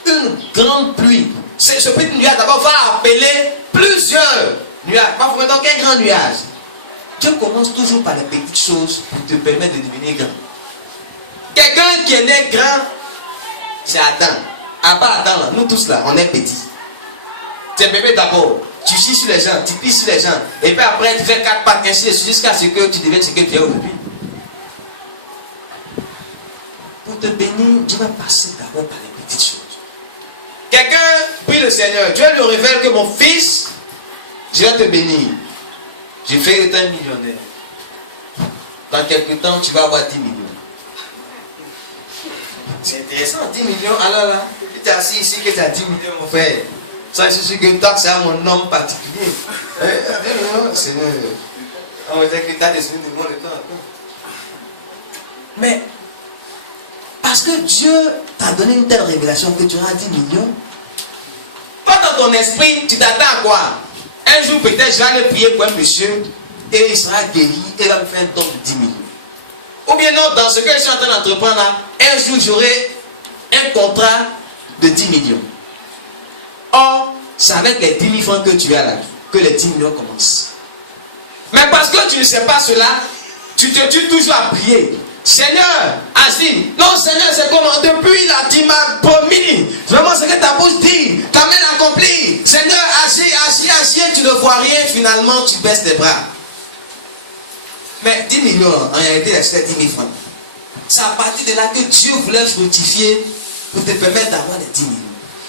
une grande pluie. Ce petit nuage d'abord va appeler plusieurs nuages. Pas forcément donc un grand nuage. Dieu commence toujours par les petites choses pour te permettre de devenir grand. Quelqu'un qui est né grand, c'est Adam. À part Adam, là, nous tous là, on est petits. Tu es bébé d'abord, tu chies sur les gens, tu pisses sur les gens, et puis après tu fais 4 pattes ainsi de suite jusqu'à ce que tu deviennes ce que tu es aujourd'hui. Pour te bénir, Dieu va passer d'abord par les petites choses. Quelqu'un prie le Seigneur, Dieu lui révèle que mon fils, je vais te bénir. Je fais être un millionnaire. Dans quelques temps, tu vas avoir 10 millions. C'est intéressant, 10 millions, alors là, tu es assis ici que tu as 10 millions, mon frère. Ça, je suis que toi, c'est à mon homme particulier. Seigneur, on va dire que tu as des souvenirs de moi le temps. Mais, parce que Dieu t'a donné une telle révélation que tu auras 10 millions, toi, dans ton esprit, tu t'attends à quoi? Un jour, peut-être, je vais aller prier pour un monsieur et il sera guéri et il va me faire un don de 10 millions. Ou bien non, dans ce que je suis en train d'entreprendre là, un jour, j'aurai un contrat de 10 millions. Or, c'est avec les 10 000 francs que tu as là que les 10 millions commencent. Mais parce que tu ne sais pas cela, tu te tues toujours à prier. Seigneur, assis. Non, Seigneur, c'est comment? Depuis là, tu m'as promis. Vraiment, ce que ta bouche dit, ta main accomplie. Seigneur, assis, et tu ne vois rien. Finalement, tu baisses tes bras. Mais 10 millions, en réalité, c'est 10 000 francs. C'est à partir de là que Dieu voulait fructifier pour te permettre d'avoir les 10 millions.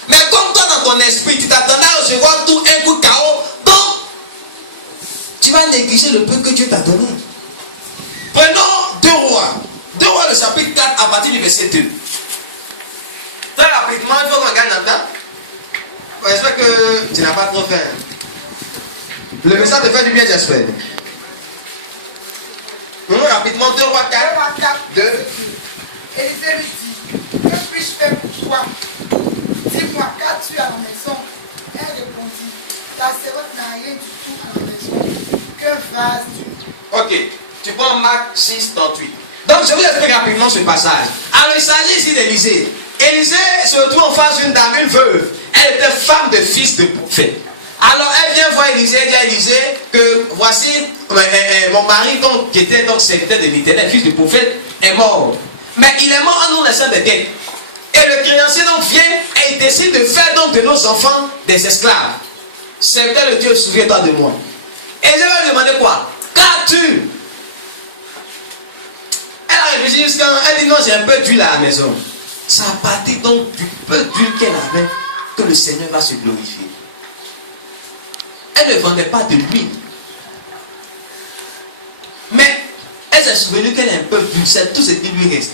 Mais comme toi, dans ton esprit, tu t'attendais à recevoir tout un coup de chaos, donc tu vas négliger le peu que Dieu t'a donné. Prenons 2 Rois. 2 Rois, le chapitre 4, à partir du verset 2. Très rapidement, il faut qu'on gagne un temps. J'espère que tu n'as pas trop faim. Le message te fait du bien, j'espère. Rapidement, 2 Rois 4. 2. Élisée lui dit, que puis-je faire pour toi? Dis-moi, qu'as-tu à la maison? Elle répondit, ta servante n'a rien du tout à la maison. Que vase du... Ok, tu prends Marc 6, 38. Donc je vous explique rapidement ce passage. Alors il s'agit ici d'Élisée. Élisée se retrouve en face d'une dame, une veuve. Elle Elle était femme de fils de prophète. Alors elle vient voir Élisée, elle dit à Élisée que voici mon mari donc, qui était donc serviteur de l'Éternel, fils de prophète, est mort. Mais il est mort en nous laissant des dettes. Et le créancier donc vient et il décide de faire donc de nos enfants des esclaves. Serviteur de Dieu, souviens-toi de moi. Et je vais lui demander quoi? Qu'as-tu? Elle a réfléchi jusqu'à... Elle dit non, j'ai un peu d'huile à la maison. Ça a parti donc du peu d'huile qu'elle avait que le Seigneur va se glorifier. Elle ne vendait pas de l'huile. Mais elle s'est souvenue qu'elle a un peu d'huile. C'est tout ce qui lui reste.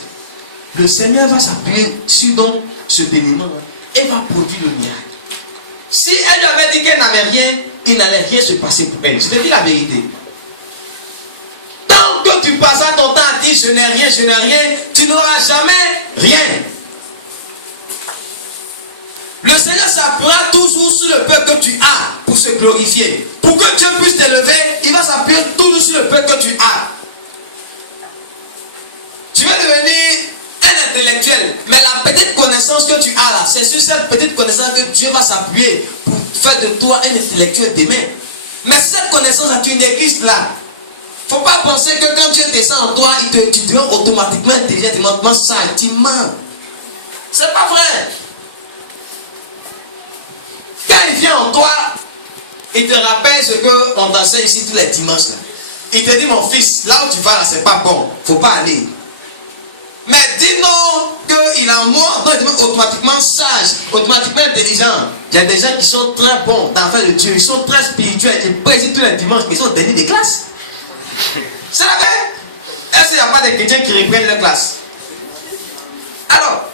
Le Seigneur va s'appuyer sur donc ce béniment et va produire le miracle. Si elle lui avait dit qu'elle n'avait rien, il n'allait rien se passer pour elle. Je te dis la vérité. Tant que tu passeras ton temps à dire je n'ai rien, tu n'auras jamais rien. Le Seigneur s'appuiera toujours sur le peu que tu as pour se glorifier. Pour que Dieu puisse t'élever, il va s'appuyer toujours sur le peu que tu as. Tu vas devenir un intellectuel, mais la petite connaissance que tu as là, c'est sur cette petite connaissance que Dieu va s'appuyer pour faire de toi un intellectuel demain. Mais cette connaissance là, tu négliges là. Faut pas penser que quand Dieu descend en toi, tu deviens automatiquement intelligent, automatiquement sage, tu mens. C'est pas vrai. Quand il vient en toi, il te rappelle ce qu'on t'enseigne ici tous les dimanches là. Il te dit mon fils, là où tu vas là, c'est pas bon, faut pas aller. Mais dis non qu'il est en moi, donc il devient automatiquement sage, automatiquement intelligent. Il y a des gens qui sont très bons dans l'affaire de Dieu, ils sont très spirituels, ils président tous les dimanches, mais ils sont derniers des classes. C'est la vrai. Est-ce qu'il n'y a pas de chrétiens qui reprennent les classes? Alors,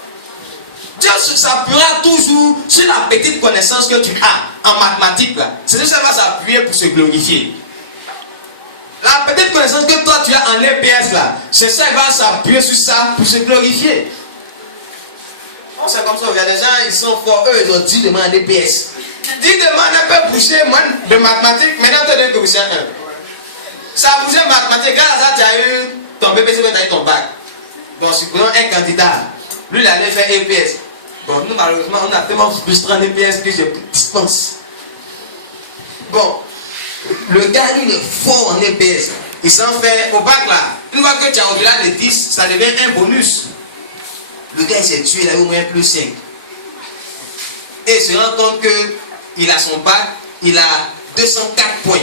Dieu s'appuiera toujours sur la petite connaissance que tu as en mathématiques là. C'est ça va s'appuyer pour se glorifier. La petite connaissance que toi tu as en EPS là, c'est ça qui va s'appuyer sur ça pour se glorifier. Oh, c'est comme ça, il y a des gens, ils sont forts, eux ils ont 10 demandes en EPS. 10 demandes un peu poussées, moins de mathématiques, maintenant tu as que pousser un. Ça a bougé en mathématiques, grâce à ça tu as eu ton BPC, tu as eu ton bac. Donc supposons un candidat, lui il allait faire EPS. Bon, nous malheureusement on a tellement frustré en EPS que je dispense. Bon. Le gars, lui, il est fort en EPS. Il s'en fait au bac là. Une fois que tu as au-delà de 10, ça devient un bonus. Le gars, il s'est tué, il a eu au moins plus 5. Et il se rend compte qu'il a son bac, il a 204 points.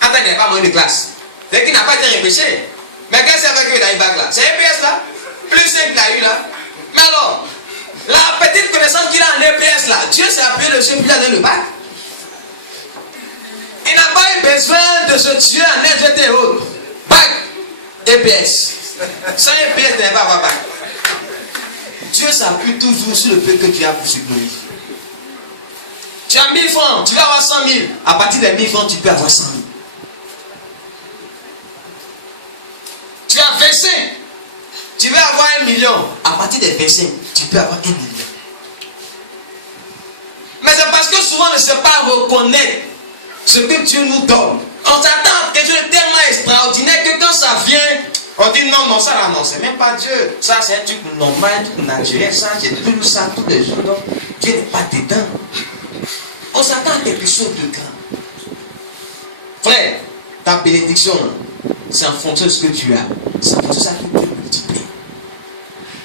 Attends, il n'y a pas moyen de classe. C'est qu'il n'a pas été repêché. Mais qu'est-ce que c'est qu'il a eu bac là? C'est EPS là? Plus 5 qu'il a eu là. Mais alors, la petite connaissance qu'il a en EPS là, Dieu s'est appuyé dessus pour lui donner le bac. Il n'a pas eu besoin de se tuer en SVT haute. Bac, EPS. Sans EPS, tu n'as pas avoir bac. Dieu s'appuie toujours sur le peu que tu as pour se glorifier. Tu as 1000 francs, tu vas avoir 100 000. À partir de 1000 francs, tu peux avoir 100 000. Tu as 25, tu vas avoir 1 million. À partir de 25, tu peux avoir 1 million. Mais c'est parce que souvent on ne sait pas reconnaître ce que Dieu nous donne. On s'attend à quelque chose de tellement extraordinaire que quand ça vient, on dit non, non, ça là, non, c'est même pas Dieu. Ça, c'est un truc normal, un truc naturel. Ça, j'ai toujours ça tous les jours. Donc, Dieu n'est pas dedans. On s'attend à quelque chose de grand. Frère, ta bénédiction, c'est en fonction de ce que tu as. C'est en fonction de ça que Dieu multiplie.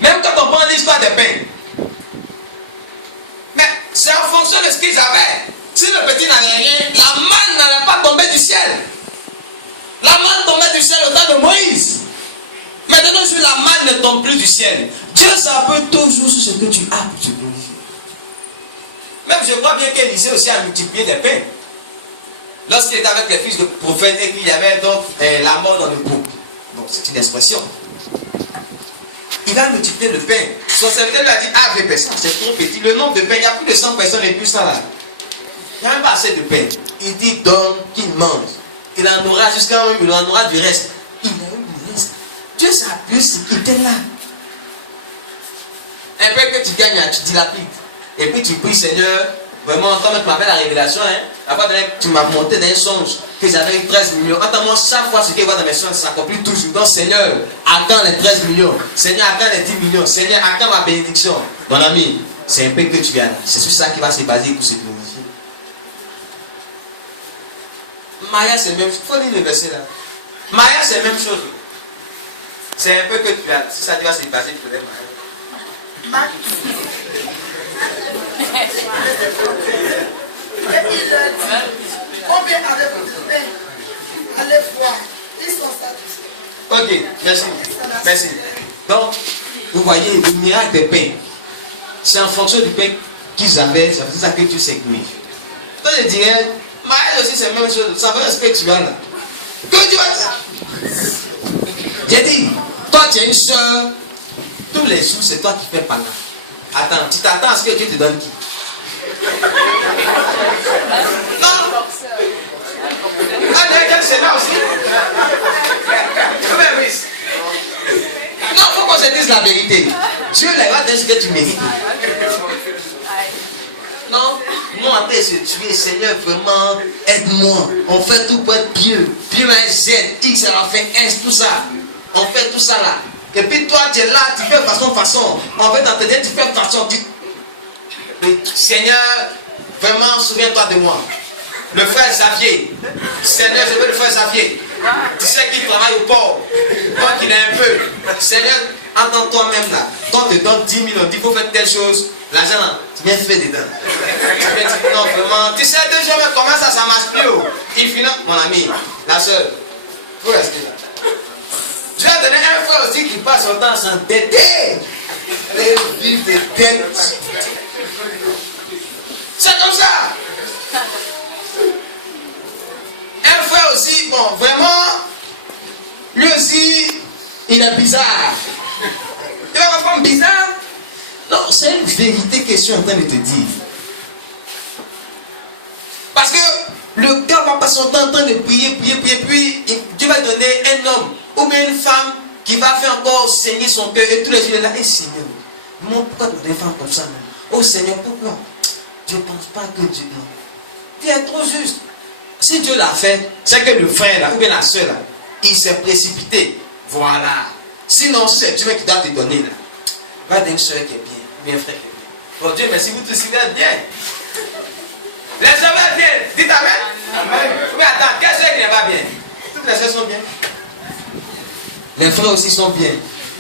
Même quand on prend l'histoire des pains, mais c'est en fonction de ce qu'ils avaient. Si le petit n'avait rien, la manne n'allait pas tomber du ciel. La manne tombait du ciel au temps de Moïse. Maintenant, si la manne ne tombe plus du ciel, Dieu s'appuie toujours sur ce que tu as pour te glorifier. Même je crois bien qu'Élisée aussi a multiplié des pains. Lorsqu'il était avec les fils de prophètes et qu'il y avait donc la mort dans le groupe. Donc c'est une expression. Il a multiplié le pain. Son serviteur lui a dit, ah, personne, c'est trop petit. Le nombre de pains, il y a plus de 100 personnes et plus ça là. Il n'y a même pas assez de pain. Il dit donne qu'il mange. Il en aura jusqu'à un, il en aura du reste. Il a eu du reste. Dieu s'appuie sur qui était là. Un peu que tu gagnes, tu dilapides. Et puis tu pries, Seigneur, vraiment, comme tu m'avais la révélation, après tu m'as monté dans un songe que j'avais eu 13 millions. Attends-moi, chaque fois ce qu'il voit dans mes songes s'accomplit toujours. Donc Seigneur, attends les 13 millions. Seigneur, attends les 10 millions. Seigneur, attends ma bénédiction. Mon ami, c'est un peu que tu viens là. C'est sur ça qui va se baser pour se glorifier. Maya, c'est le même chose. Il faut lire le verset là. Maya, c'est la même chose. C'est un peu que tu viens là. C'est ça qui va se baser pour les Maya. Et il a dit, combien avez-vous de pain? Allez voir, ils sont satisfaits. Ok, merci. Merci. Donc, vous voyez, le miracle des pains, c'est en fonction du pain qu'ils avaient, c'est ça que Dieu s'est glorifié. Donc je dirais, Maël aussi c'est la même chose, ça veut dire que tu as là. Que Dieu a dit. J'ai dit, toi tu as une soeur, tous les jours c'est toi qui fais pas là. Attends, tu t'attends à ce que Dieu te donne qui? Non. Ah, derrière c'est là aussi. Non, il faut qu'on se dise la vérité. Dieu là, il va te dire ce que tu mérites. Non, non, après se tuer, Seigneur, vraiment, aide-moi. On fait tout pour être pieux. Pieux un Z, X, ça va faire S, tout ça. On fait tout ça là. Et puis toi, tu es là, tu fais façon. On va t'entendre, tu fais façon. Mais Seigneur, vraiment, souviens-toi de moi. Le frère Xavier. Seigneur, je veux le frère Xavier. Tu sais qu'il travaille au port. Toi qu'il est un peu. Seigneur, entends toi-même là. Quand on te donne 10 000, on dit qu'il faut faire telle chose. L'argent, tu viens faire dedans. Tu viens dire non, vraiment. Tu sais déjà mais comment ça marche plus. Il finit, mon ami, la soeur, il faut rester là. Dieu a donné un frère aussi qui passe son temps à s'entêter. Les vivre des têtes. C'est comme ça. Un frère aussi, bon, vraiment, lui aussi, il est bizarre. Il va prendre bizarre. Non, c'est une vérité que je suis en train de te dire. Parce que le gars va passer son temps en train de prier, puis Dieu va donner un homme ou bien une femme qui va faire encore saigner son cœur et tous les jours il est là. Et Seigneur, moi, pourquoi tu donnes une femme comme ça? Oh Seigneur, pourquoi? Je ne pense pas que Dieu. Non. Tu es trop juste. Si Dieu l'a fait, c'est que le frère là, ou bien la soeur là, il s'est précipité. Voilà. Sinon, c'est Dieu qui doit te donner là. Va d'une soeur qui est bien, ou bien un frère qui est bien. Bon Dieu, merci, vous tous ici, vous êtes bien. Les soeurs vont bien. Dites amen. Amen. Mais attends, quelle soeur qui n'est pas bien? Toutes les soeurs sont bien. Les frères aussi sont bien.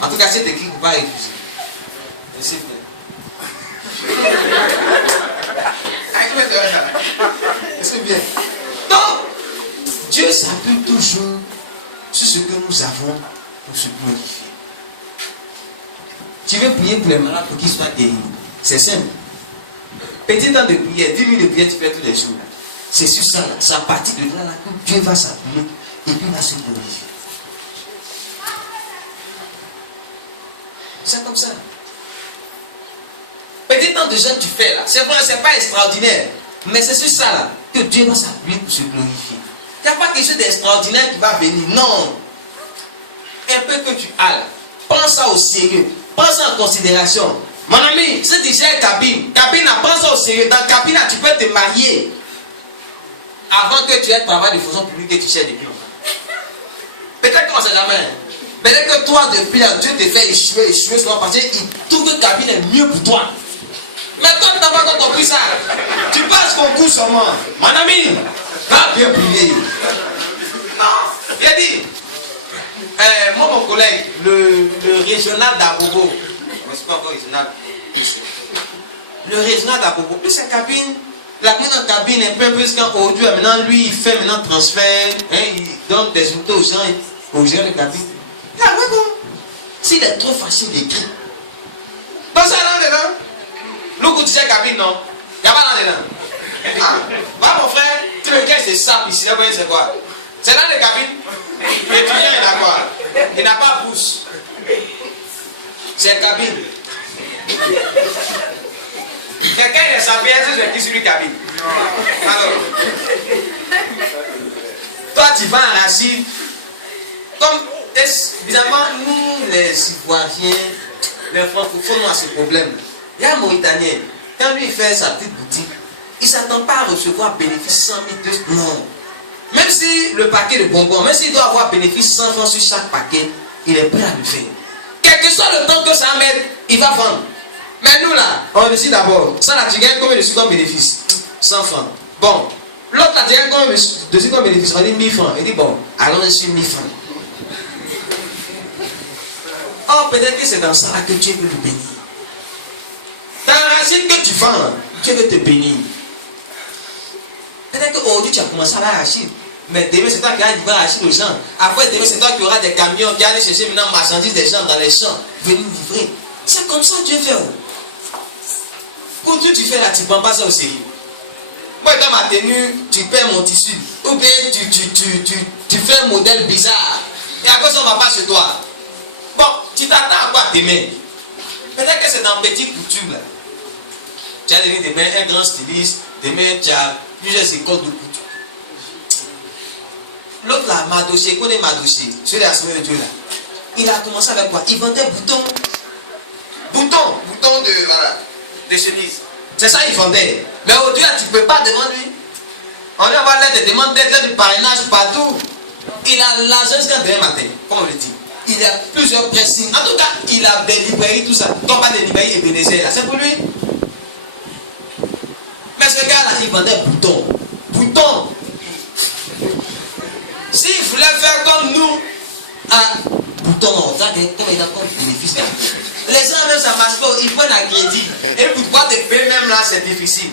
En tout cas, c'est écrit, vous ne pouvez pas refuser. Merci bien. C'est bien. Donc, Dieu s'appuie toujours sur ce que nous avons pour se glorifier. Tu veux prier pour les malades pour qu'ils soient guéris. C'est simple. Petit temps de prière, 10 minutes de prière, tu fais tous les jours. C'est sur ça, c'est à partir de là que Dieu va s'appuyer et puis va se glorifier. C'est comme ça. Petit temps de jeûne tu fais là. C'est vrai, c'est pas extraordinaire. Mais c'est sur ça là que Dieu va s'appuyer pour se glorifier. Il n'y a pas quelque chose d'extraordinaire qui va venir. Non. Un peu que tu as là. Prends ça au sérieux. Prends ça en considération. Mon ami, si tu gères cabine, prends ça au sérieux. Dans cabine, tu peux te marier avant que tu aies le travail de fonction publique que tu cherches depuis longtemps. Peut-être qu'on ne sait jamais. Peut-être que toi, depuis là, Dieu te fait échouer souvent parce qu'il trouve que cabine est mieux pour toi. Mais toi, tu n'as pas encore compris ça. Tu passes concours seulement. Mon ami, va bien prier. Non, il a dit. Moi, mon collègue, le régional d'Abobo, c'est pas encore régional. Le régional d'Abobo, plus sa cabine, la cabine en cabine est un peu plus qu'aujourd'hui. Maintenant, lui, il fait maintenant transfert, hein, il donne des outils aux gens, aux gens de cabine. Ah, ouais, bon. S'il est trop facile d'écrire, pas ça là-dedans. Nous, quand tu sais cabine, non, il n'y a pas là-dedans. Hein? Va, mon frère, tu veux qu'est-ce que c'est ça ici, c'est quoi? C'est dans les cabines. L'étudiant, il a quoi? Il n'a pas pouce. C'est une cabine. Quelqu'un est sa pièce, je dis sur lui cabine. Alors, toi, tu vas en Rachid. Comme, évidemment, nous, les Ivoiriens, les francophones, on a ce problème. Il y a un Mauritanien, quand lui il fait sa petite boutique, il ne s'attend pas à recevoir bénéfice 100 000, non. Même si le paquet de bonbons, même s'il doit avoir bénéfice 100 francs sur chaque paquet, il est prêt à le faire. Quel que soit le temps que ça met, il va vendre. Mais nous là, on investit d'abord. Ça là, tu gagnes combien de sous comme bénéfice? 100 francs. Bon. L'autre là, tu gagnes combien de sous comme bénéfice? On dit 1000 francs. Il dit bon, allons sur 1000 francs. Oh, peut-être que c'est dans ça là que Dieu veut nous bénir. Dans la racine que tu vends, Dieu veut te bénir. Peut-être qu'aujourd'hui tu as commencé à l'arachide. Mais demain c'est toi qui vas livrer l'arachide aux gens. Après demain c'est toi qui auras des camions qui allaient chercher maintenant marchandises des gens dans les champs. Venir livrer. C'est comme ça que Dieu fait. Quand tu fais là, tu ne prends pas ça au sérieux. Moi dans ma tenue, tu perds mon tissu. Ou bien tu fais un modèle bizarre. Et à cause on ne va pas chez toi. Bon, tu t'attends à quoi demain? Peut-être que c'est dans petite couture là. Tu as devenu demain un grand styliste. Demain tu as plusieurs écoles de couture. L'autre là, Madoché, connaît Madoché, celui de la semaine de Dieu là. Il a commencé avec quoi? Il vendait boutons. Boutons de chemise. C'est ça il vendait. Mais aujourd'hui là, tu ne peux pas demander. On va avoir l'aide de demande d'aide de parrainage partout. Il a l'argent jusqu'à demain matin, comme on le dit. Il a plusieurs pressings. En tout cas, il a des librairies, tout ça. Donc pas des librairies Ebenezer là, c'est pour lui. Mais ce gars là, il vendait boutons. S'il voulait faire comme nous, boutons, ça comme il a comme bénéfice. Les gens même ça marche pas, ils prennent un crédit. Et pour pouvoir te payer même là, c'est difficile.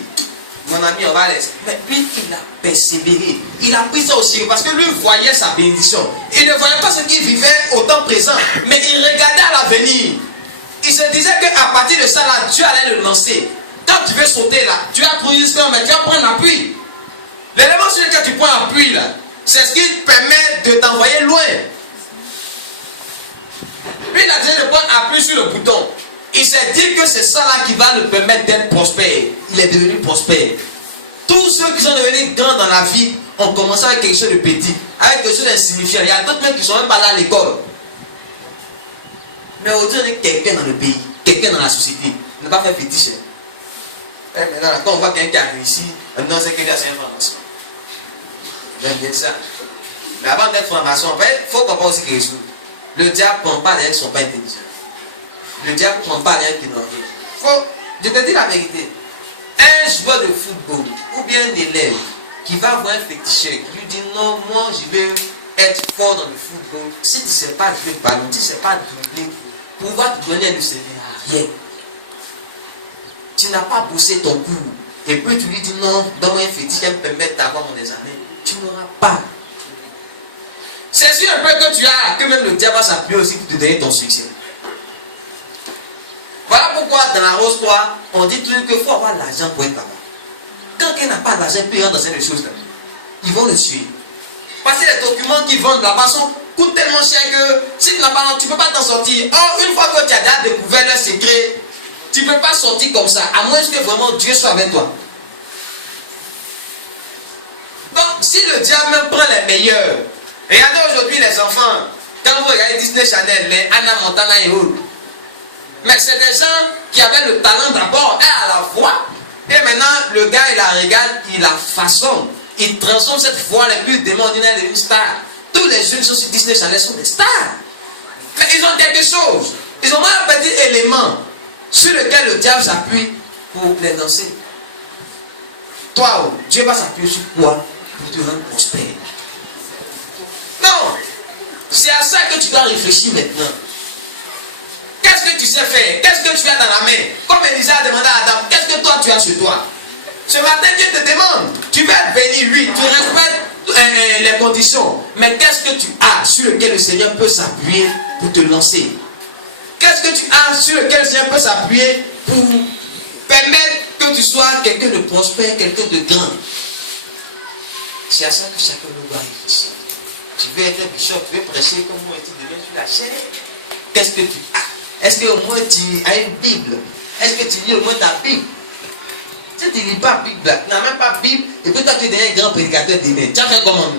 Mon ami, on va laisser. Mais lui, il a persévéré. Il a pris ça au sérieux parce que lui voyait sa bénédiction. Il ne voyait pas ce qu'il vivait au temps présent, mais il regardait à l'avenir. Il se disait qu'à partir de ça, là, Dieu allait le lancer. Quand tu veux sauter là, tu as trouvé ce mais tu vas prendre appui. L'élément sur lequel tu prends appui là, c'est ce qui te permet de t'envoyer loin. Lui, il a décidé de prendre appui sur le bouton. Il s'est dit que c'est ça là qui va le permettre d'être prospère. Il est devenu prospère. Tous ceux qui sont devenus grands dans la vie ont commencé avec quelque chose de petit, avec quelque chose d'insignifiant. Il y a d'autres même qui ne sont même pas là à l'école. Mais aujourd'hui, on est quelqu'un dans le pays, quelqu'un dans la société. On n'a pas fait fétiche. Et maintenant, quand on voit quelqu'un qui arrive ici, maintenant c'est quelqu'un qui a une formation. J'aime bien ça. Mais avant d'être formation, il faut comprendre aussi quelque chose. Le diable ne prend pas les gens qui ne sont pas intelligents. Le diable ne prend pas les gens qui n'ont rien. Je te dis la vérité. Un joueur de football ou bien un élève qui va voir un féticheur qui lui dit non, moi je vais être fort dans le football. Si tu ne sais pas jouer le ballon, tu ne sais pas dribbler, pour pouvoir te donner un service à rien. Tu n'as pas bossé ton cours. Et puis tu lui dis non, donne-moi un fétiche qui me permettre d'avoir mon examen. Tu n'auras pas. C'est sûr un peu que tu as, que même le diable va s'appuyer aussi pour te donner ton succès. Voilà pourquoi dans la rose 3, on dit toujours qu'il faut avoir l'argent pour être là-bas. Quand quelqu'un n'a pas d'argent, il peut rentrer dans ces choses-là. Ils vont le tuer. Parce que les documents qu'ils vendent là-bas coûtent tellement cher que si tu n'as pas, tu ne peux pas t'en sortir. Or, une fois que tu as déjà découvert leur secret, tu ne peux pas sortir comme ça, à moins que vraiment Dieu soit avec toi. Donc, si le diable même prend les meilleurs, regardez aujourd'hui les enfants, quand vous regardez Disney Channel, les Anna Montana et autres, mais c'est des gens qui avaient le talent d'abord et à la voix. Et maintenant, le gars, il la regarde, il la façonne. Il transforme cette voix les plus démoniaques en une star. Tous les jeunes sur Disney Channel sont des stars. Mais ils ont quelque chose. Ils ont un petit élément sur lequel le diable s'appuie pour les lancer. Toi, Dieu va s'appuyer sur quoi pour te rendre prospère? Non! C'est à ça que tu dois réfléchir maintenant. Qu'est-ce que tu sais faire? Qu'est-ce que tu as dans la main? Comme Élisa a demandé à Adam, qu'est-ce que toi tu as sur toi? Ce matin, Dieu te demande, tu vas être béni, oui, tu respectes les conditions, mais qu'est-ce que tu as sur lequel le Seigneur peut s'appuyer pour te lancer? Qu'est-ce que tu as sur lequel le Seigneur peut s'appuyer pour permettre que tu sois quelqu'un de prospère, quelqu'un de grand? C'est à ça que chacun nous doit réfléchir. Tu veux être un bishop, tu veux prêcher comme moi et tu deviens sur la chair? Qu'est-ce que tu as? Est-ce qu'au moins tu as une Bible? Est-ce que tu lis au moins ta Bible? Si tu ne lis pas la Bible, tu n'as même pas de Bible, et puis tu es un grand prédicateur demain. Tu as fait comment?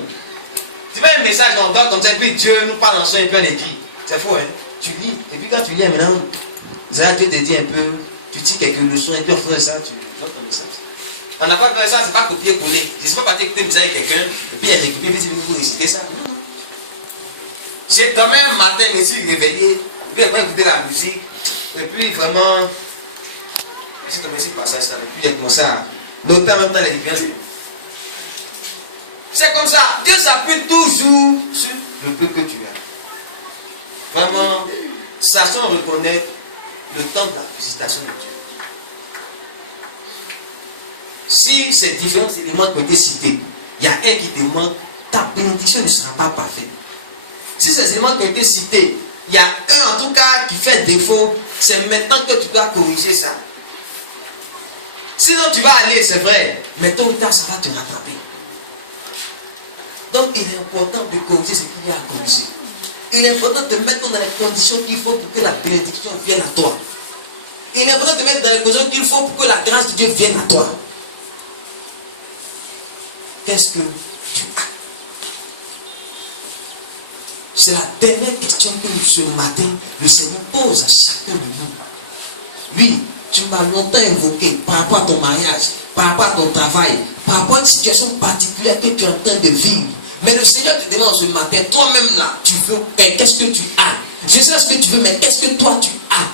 Tu fais un message dans le doigt comme ça, et puis Dieu nous parle en son et puis on écrit. C'est faux, hein? Tu lis, et puis quand tu lis maintenant, Dieu te dit un peu, tu tires quelques leçons, et puis en faisant ça, tu donnes ton message. On n'a pas fait ça, c'est pas copier-coller. Je ne sais pas partir écouter un message avec quelqu'un, et puis il y a récupéré, puis tu veux réciter ça. Non. C'est demain matin, je me suis réveillé, puis après écouter la musique, et puis vraiment, Si tu me dis passage, ça ne plus être comme ça. Noter en même temps les différences. C'est comme ça. Dieu s'appuie toujours sur le peu que tu as. Vraiment, sachant reconnaître le temps de la visitation de Dieu. Si ces différents éléments qui ont été cités, il y a un qui te manque, ta bénédiction ne sera pas parfaite. Si ces éléments qui ont été cités, il y a un en tout cas qui fait défaut, c'est maintenant que tu dois corriger ça. Sinon tu vas aller, c'est vrai, mais tôt ou tard ça va te rattraper. Donc il est important de corriger ce qu'il y a à corriger. Il est important de te mettre dans les conditions qu'il faut pour que la bénédiction vienne à toi. Il est important de te mettre dans les conditions qu'il faut pour que la grâce de Dieu vienne à toi. Qu'est-ce que tu as? C'est la dernière question que ce matin, le Seigneur pose à chacun de nous. Oui, tu m'as longtemps invoqué par rapport à ton mariage, par rapport à ton travail, par rapport à une situation particulière que tu es en train de vivre. Mais le Seigneur te demande ce matin, toi-même là, tu veux, qu'est-ce que tu as? Je sais ce que tu veux, mais qu'est-ce que toi tu as?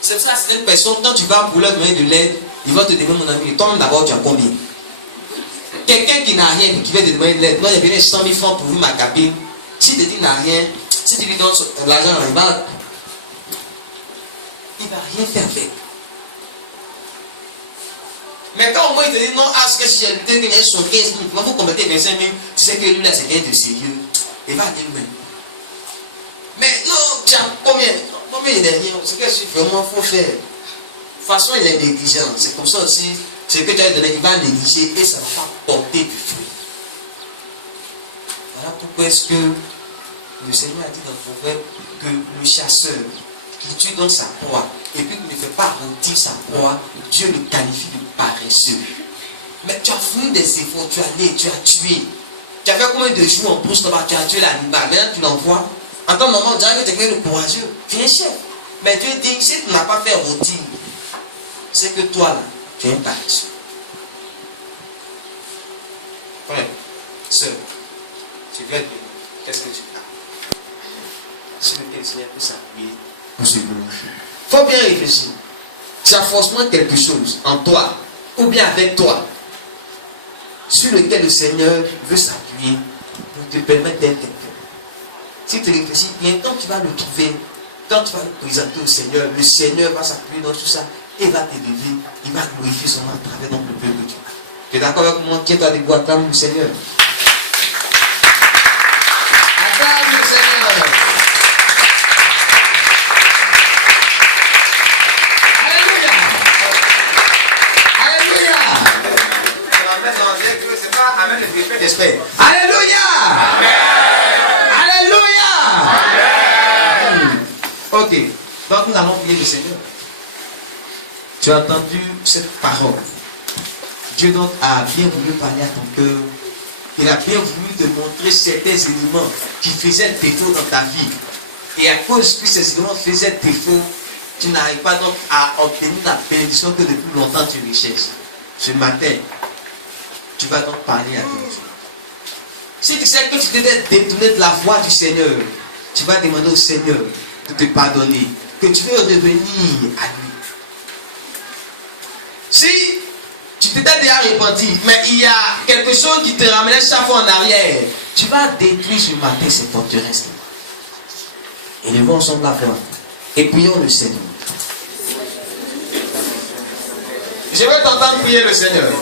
C'est pour ça que certaines personnes, quand tu vas pour leur demander de l'aide, ils vont te demander, mon ami, toi-même d'abord, tu as combien? Quelqu'un qui n'a rien et qui vient te demander de l'aide, moi j'ai donné 100 000 francs pour vous, ma cabine. Si tu dis qu'il n'a rien, si tu lui donnes l'argent, il va rien faire avec. Mais quand au moins il te dit non, ce que si j'ai lutté, qu'il y a 75 000, quand vous complétez 25 000, tu sais que lui là c'est rien de sérieux. Il va dire oui. Mais non, tu as combien? Combien il est rien? C'est que si vraiment il faut faire. De toute façon, il est négligent. C'est comme ça aussi. Ce que tu as donné, il va négliger et ça ne va pas porter du fruit. Voilà pourquoi est-ce que le Seigneur a dit dans le proverbe que le chasseur qui tue donc sa proie et puis qui ne fait pas rôtir sa proie, Dieu le qualifie de paresseux. Mais tu as fourni des efforts, tu as allé, tu as tué. Tu as fait combien de jours en brousse là-bas, tu as tué l'animal. Maintenant tu l'envoies. En tant que maman, on dirait que tu es quelqu'un de courageux. Tu es chef. Mais Dieu dit, si tu n'as pas fait rôtir, c'est que toi là, tu es un paresseux. Frère, sœur, tu veux être béni. Qu'est-ce que tu as? Sur lequel le Seigneur peut s'appuyer pour se glorifier. Il faut bien réfléchir. Tu as forcément quelque chose en toi, ou bien avec toi, sur lequel le Seigneur veut s'appuyer pour te permettre d'être quelqu'un. Si tu réfléchis bien, quand tu vas le trouver, quand tu vas le présenter au Seigneur, le Seigneur va s'appuyer dans tout ça et va t'élever, il va glorifier son nom à travers donc le peuple que tu as. Tu es d'accord avec moi? Tiens-toi debout, acclame le Seigneur. Acclame le Seigneur. Alléluia. Alléluia. C'est pas avec le respect d'esprit. Alléluia. Alléluia. Ok. Donc nous allons prier le Seigneur. Tu as entendu cette parole. Dieu donc a bien voulu parler à ton cœur. Il a bien voulu te montrer certains éléments qui faisaient défaut dans ta vie. Et à cause que ces éléments faisaient défaut, tu n'arrives pas donc à obtenir la bénédiction que depuis longtemps tu recherches. Ce matin, tu vas donc parler à ton Dieu. Si tu sais que tu devais détourner de la voie du Seigneur, tu vas demander au Seigneur de te pardonner, que tu veux revenir à lui. Si tu t'étais déjà repenti, mais il y a quelque chose qui te ramenait chaque fois en arrière, tu vas détruire ce matin ces forteresses. Et levons ensemble la voix et prions le Seigneur. Je vais t'entendre prier le Seigneur.